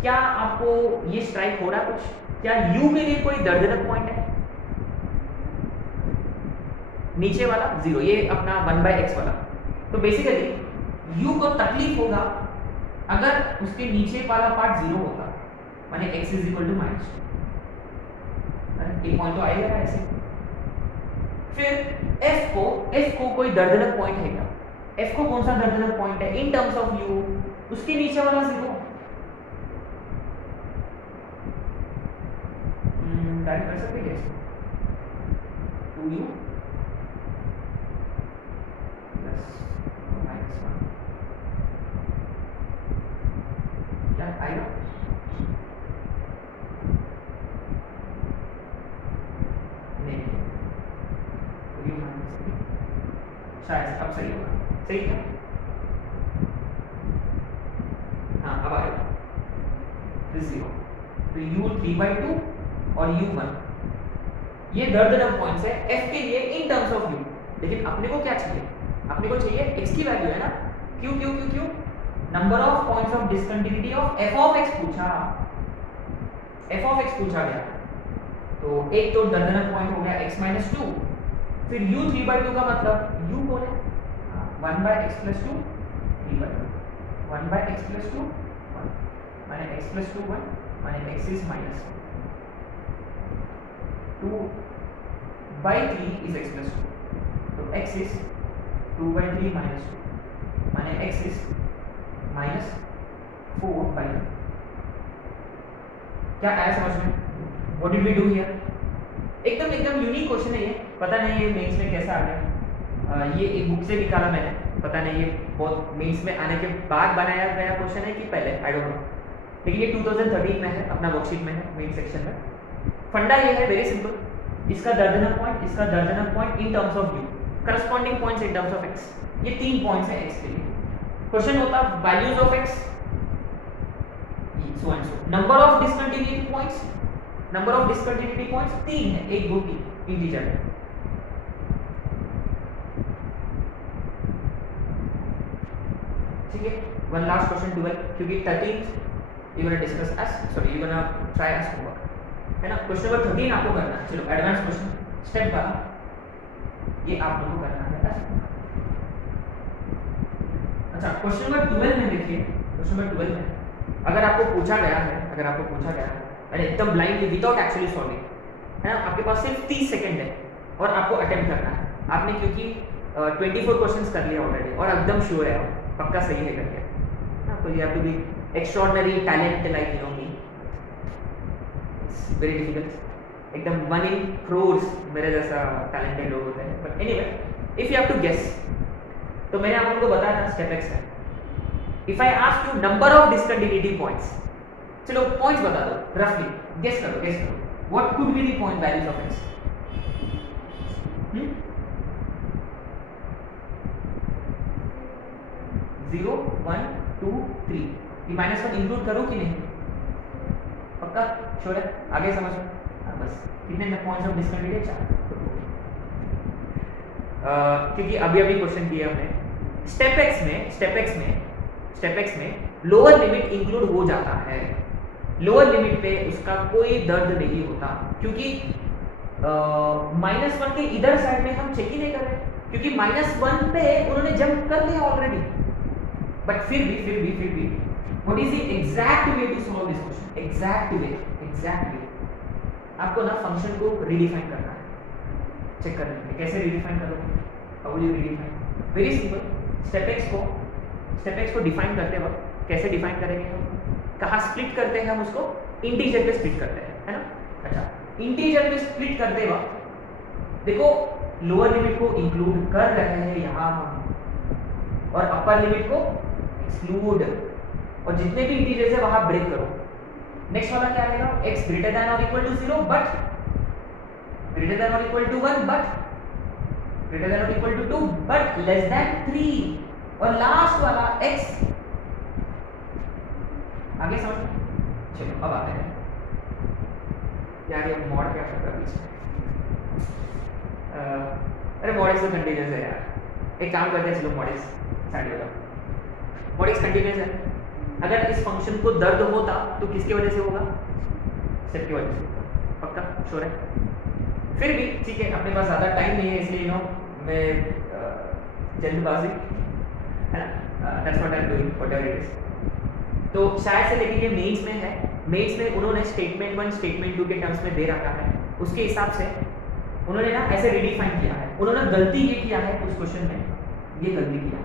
क्या आपको ये strike हो रहा कुछ? क्या u के लिए कोई दर्दनाक पॉइंट है? नीचे वाला 0, ये अपना 1/x वाला। तो बेसिकली u को तकलीफ होगा अगर उसके नीचे वाला पार्ट 0 होता, माने x इज इक्वल टू -2। एक पॉइंट तो आएगा ऐसे। फिर f को कोई दर्दनाक पॉइंट है क्या? f को कौन सा दर्दनाक पॉइंट है इन टर्म्स ऑफ u? उसके नीचे वाला 0। डायरेक्ट कर सकते हैं 2u प्लस -1 क्या आएगा? नहीं, u -3 शायद अब सही होगा। सही है? हाँ, अब आएगा 0। तो u 3/2 और u1 ये दर्दनाक पॉइंट्स है f के लिए इन टर्म्स ऑफ u। लेकिन अपने को क्या चाहिए? अपने को चाहिए x की वैल्यू है ना। क्यों number of points of discontinuity of f of x पूछा गया। तो एक तो दर्दनाक पॉइंट हो गया x - 2, फिर u 3/2 का मतलब u कौन है? 1/x + 2 3/2 1/x + 2 1 माने x + 2 1 माने x is -1 2/3 is x + 2, तो x is 2/3 - 2 माने x is -4/3। क्या आया समझ में? What did we do here? एकदम यूनिक क्वेश्चन है ये। पता नहीं ये मेंस में कैसा आ गया। ये एक बुक से निकाला मैंने, पता नहीं ये बहुत मेंस में आने के बाद बनाया गया क्वेश्चन है कि पहले, आई डोंट नो। लेकिन ये 2013 में है, अपना वर्कशीट में है, मेन सेक्शन में। फंडा ये है वेरी सिंपल। इसका दर्दनाक point in terms of u, corresponding points in terms of x। ये 3 पॉइंट्स हैं x के लिए। क्वेश्चन होता values of x so and so. Number of discontinuity points 3 है, एक 2 3 इंटीजर है। ठीक है, वन लास्ट क्वेश्चन 12, क्योंकि 13th you gonna discuss S, sorry you gonna try S homework, है ना। क्वेश्चन नंबर 13 आपको करना है। चलो एडवांस क्वेश्चन स्टेप वाला ये आप लोगों को करना है। अच्छा, क्वेश्चन नंबर 12 में देखिए, क्वेश्चन नंबर 12 में अगर आपको पूछा गया है अरे एकदम ब्लाइंडली विदाउट एक्चुअली सॉल्विंग, है ना, आपके पास सिर्फ 30 सेकंड है और आपको अटेम्प्ट करना है। आपने क्योंकि 24 क्वेश्चंस कर लिया ऑलरेडी और एकदम श्योर है आप पक्का सही है करके ना, तो you have to be extraordinary talent like you know me. It's very difficult, एकदम 1 in crores मेरे जैसा टैलेंटेड लोग होते हैं। But anyway if you have to guess, तो मैंने आप लोगों को बताया था स्टेप x है। If I ask you number of discontinuity points, चलो पॉइंट्स बता दो रफली, गेस करो what could be the point values of x? 0 1 2 3, ये -1 इंक्लूड करो कि नहीं? पक्का श्योर है? आगे समझ में? हाँ, बस कितने पॉइंट्स ऑफ डिसकंटिन्यूटी? 4। क्योंकि अभी क्वेश्चन किया हमने स्टेप एक्स में लोअर लिमिट इंक्लूड हो जाता है। लोअर लिमिट पे उसका कोई दर्द नहीं होता, क्योंकि -1 के इधर साइड में हम चेक ही नहीं कर रहे, क्योंकि -1 पे उन्होंने जंप कर लिया ऑलरेडी। बट फिर भी what is the exact way to solve this question? Exact way आपको ना फंक्शन को रिडिफाइन करना है। चेक करने में कैसे रिडिफाइन करोगे? How will you redefine? Very simple. Step x को डिफाइन करते वक्त कैसे डिफाइन करेंगे हम? कहाँ स्प्लिट करते हैं हम उसको? इंटीजर पे स्प्लिट करते हैं, है ना। अच्छा, इंटीजर पे स्प्लिट करते वक्त देखो लोअर लिमिट को इंक्लूड कर रहे हैं यहाँ हम, और अपर लिमिट को एक्सक्लूड, और जितने भी इंटीजर्स है वहां ब्रेक करो। नेक्स्ट वाला क्या आएगा? x ग्रेटर देन और equal to 0 but greater than और equal to 1 but greater than और equal to 2 but less than 3, और लास्ट वाला x। आगे समझ? चलो अब आते हैं यार, ये मॉड क्या करता है बीच में? अरे मॉड एक्स तो कंटीन्यूअस है यार। एक काम करते हैं, चलो मॉड एक्स साइड हो जाओ। मॉड एक्स कंटीन्यूअस है अगर इस फंक्शन को दर्द होता तो किसकी वजह से होगा? स्टेप की वजह से होगा। पक्का श्योर है? फिर भी ठीक है, अपने पास ज़्यादा टाइम नहीं है, इसलिए मैं जल्दबाजी है ना, that's what I am doing whatever it is. तो शायद से लेकिन ये मेंस में है, मेंस में उन्होंने स्टेटमेंट 1 स्टेटमेंट 2 के टर्म्स में दे रखा है, उसके हिसाब से उन्होंने ना ऐसे रिडिफाइन किया है। उन्होंने गलती ये किया है उस क्वेश्चन में, ये गलती किया,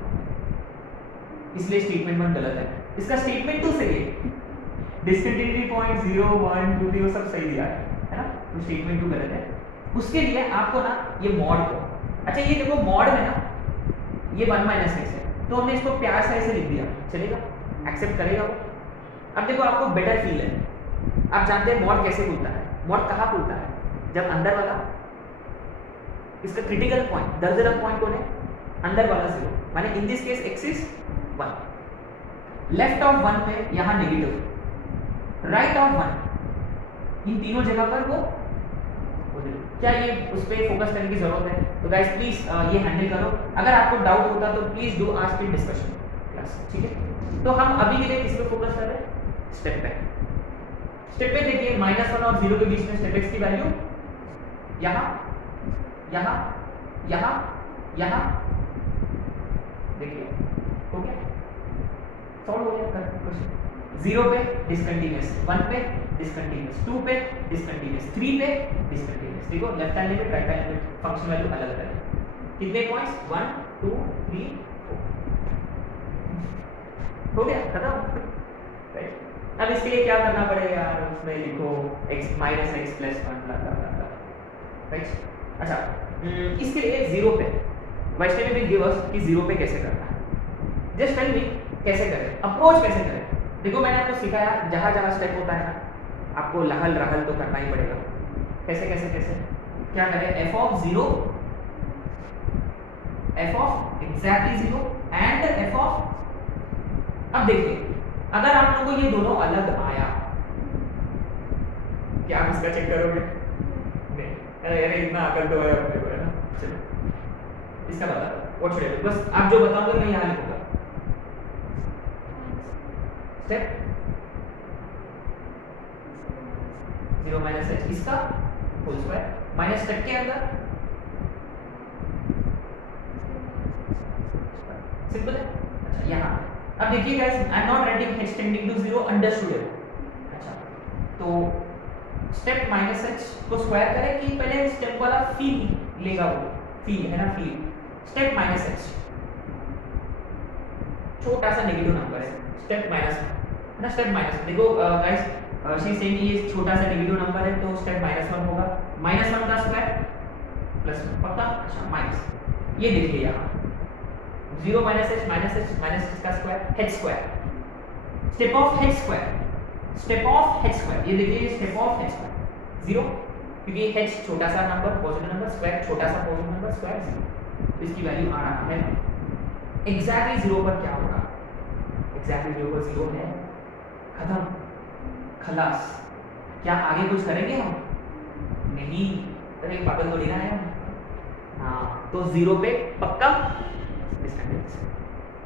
इसलिए स्टेटमेंट 1 गलत है। इसका स्टेटमेंट 2 सही है, डिस्कंटिन्यूटी पॉइंट 0 1 2 3 वो सब सही दिया है ना, तो स्टेटमेंट 2 गलत है। उसके लिए आपको ना ये मॉड को, अच्छा ये देखो मॉड में ना ये 1 माइनस एक्स है, तो हमने इसको प्यार से ऐसे लिख दिया, चलेगा? एक्सेप्ट करेगा वो? अब देखो आपको बेटर फील है, आप जानते हैं मॉड कैसे खुलता है, मॉड कहाँ खुलता है? जब अंदर वाला, इसका क्रिटिकल पॉइंट, दर्जनम पॉइंट कौन है? अंदर वाला 0, माने in this case x is 1, left of 1 पे यहाँ नेगेटिव, राइट ऑफ 1, इन तीनों जगह पर वो पॉजिटिव। क्या ये उस पे फोकस करने की जरूरत है? तो गाइस प्लीज ये हैंडल करो, अगर आपको डाउट होता तो please do ask in discussion class, ठीक है? तो हम अभी के लिए किस पे फोकस कर रहे हैं? स्टेप पे। स्टेप पे देखिए -1 और 0 के बीच में स्टेप x की वैल्यू यहाँ यहाँ यहाँ यहाँ, देखिए हो गया, सॉल्व हो गया क्वेश्चन। 0 पे डिसकंटीन्यूअस, 1 पे डिसकंटीन्यूअस, 2 पे डिसकंटीन्यूअस, 3 पे डिसकंटीन्यूअस। देखो left hand limit right hand limit function value अलग अलग है। कितने पॉइंट्स? 1 2 3 4, हो गया खत्म, राइट? अब इसके लिए क्या करना पड़ेगा यार, उसमें लिखो x - x + 1 राइट? अच्छा इसके लिए 0 पे वैष्णवी विल गिव अस कि 0 पे कैसे करना है। जस्ट टेल मी कैसे करें, अप्रोच कैसे करें। देखो मैंने आपको सिखाया, जहां जहां स्टेप होता है ना आपको लहल रहल तो करना ही पड़ेगा। कैसे कैसे कैसे क्या करें? f of 0, f of exactly 0 and f of, अब देखिए अगर आप लोगों को ये दोनों अलग आया, क्या आप इसका चेक करोगे? नहीं, अरे इतना अकल तो है अपने को, है ना? चलो इसका बता दो, व्हाट शुड आई डू? बस आप जो बताओगे मैं यहाँ लिखूंगा। स्टेप 0 - h इसका होल स्क्वायर माइनस स्टेप के अंदर सिंपल है। अच्छा यहाँ अब देखिए guys, I am not writing h tending to 0, understood है। अच्छा तो स्टेप -h को स्क्वायर करें कि पहले स्टेप वाला फील लेगा, वो फील है ना, फील। स्टेप -h छोटा सा नेगेटिव नंबर है, स्टेप माइनस है ना, स्टेप माइनस। देखो गाइस शी सेइंग ये छोटा सा नेगेटिव नंबर है तो स्टेप -1 होगा, -1 का स्क्वायर +1, पक्का? अच्छा माइनस, ये देखिए यहाँ 0 - h का square h square, step of h square, step of h square, ये देखिए स्टेप ऑफ h स्क्वायर 0, क्योंकि h छोटा सा नंबर पॉजिटिव नंबर, स्क्वायर छोटा सा पॉजिटिव नंबर, स्क्वायर 0, तो इसकी वैल्यू आ रहा है एग्जैक्टली 0 पर क्या होगा? एग्जैक्टली 0 पर 0 है, खत्म, खलास। क्या आगे कुछ करेंगे हम? नहीं, अरे पागल थोड़ी ना है। हाँ तो 0 पे पक्का डिस्कंटिन्यूअस,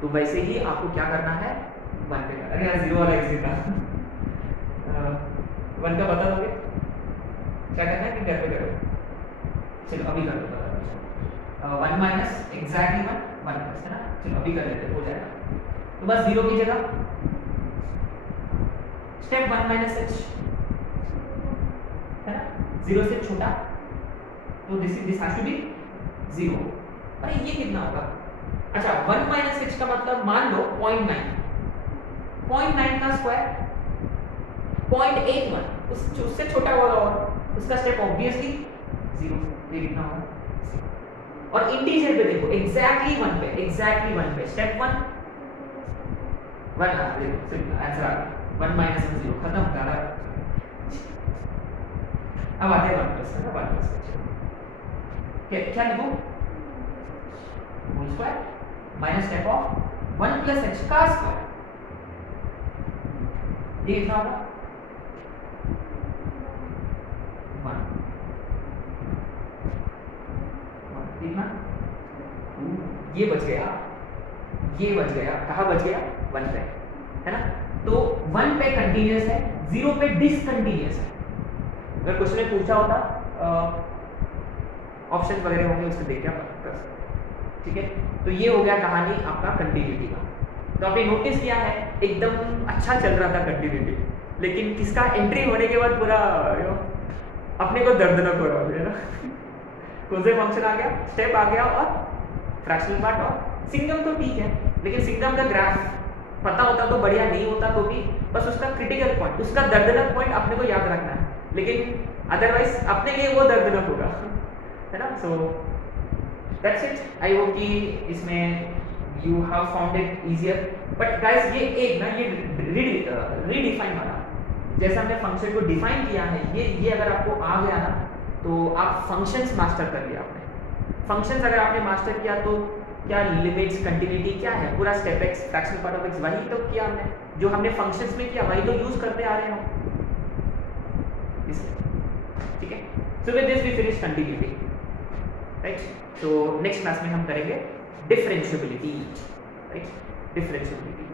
तो वैसे ही आपको क्या करना है? 1 पे करना। अरे यार 0 वाला इजी था। 1 का बता दोगे क्या करना है कि घर पे करो? चलो अभी कर दो, 1 माइनस एग्जैक्टली 1 प्लस है ना, चलो अभी कर लेते, हो जाएगा। तो बस 0 की जगह स्टेप 1 - h है ना, 0 से छोटा, तो दिस हैज टू बी 0। अरे ये कितना होगा? अच्छा 1 - h का मतलब मान लो 0.9 का स्क्वायर 0.81, उससे छोटा होगा और उसका स्टेप ऑब्वियसली 0, ये कितना होगा? और इंटीजर पे देखो एग्जैक्टली 1 पे, एग्जैक्टली 1 पे स्टेप 1 देखो सिंपल आंसर आ गया, 1 - 0 खत्म कर रहा। अब आते हैं 1 प्लस है ना, 1 प्लस क्या लिखो? Whole square minus step of 1 + h का स्क्वायर, ये कितना होगा? 1 कितना? ये बच गया, ये बच गया, कहाँ बच गया? 1 पे है ना, तो 1 पे कंटिन्यूस है, 0 पे डिसकंटिन्यूस है। अगर क्वेश्चन में पूछा होता ऑप्शन वगैरह होंगे उसको देख के आप कर सकते। ठीक है, तो ये हो गया कहानी आपका कंटिन्यूटी का। तो आपने नोटिस किया है एकदम अच्छा चल रहा था कंटिन्यूटी, लेकिन किसका एंट्री होने के बाद पूरा अपने को दर्दनाक हो रहा है ना क्लोजर फंक्शन आ गया, स्टेप आ गया और फ्रैक्शनल पार्ट और सिंगम तो ठीक है, लेकिन सिंगम का ग्राफ पता होता तो बढ़िया, नहीं होता तो भी बस उसका क्रिटिकल पॉइंट, उसका दर्दनाक पॉइंट अपने को याद रखना है, लेकिन अदरवाइज अपने लिए वो दर्दनाक होगा है ना। So that's it. I hope कि इसमें you have found it easier. But guys ये एक ना ये रीडिफाइन वाला, जैसे हमने फंक्शन को डिफाइन किया है, ये अगर आपको आ गया ना तो आप फंक्शंस मास्टर कर लिया आपने। फंक्शंस अगर आपने मास्टर किया तो क्या लिमिट्स, कंटिन्यूटी क्या है, पूरा step x, fractional part of x, वही तो किया हमने, जो हमने फंक्शंस में किया वही तो यूज करते आ रहे हैं हम इसमें। ठीक है, so with this we finish continuity, right. तो नेक्स्ट क्लास में हम करेंगे डिफरेंशिएबिलिटी, राइट, डिफरेंशिएबिलिटी।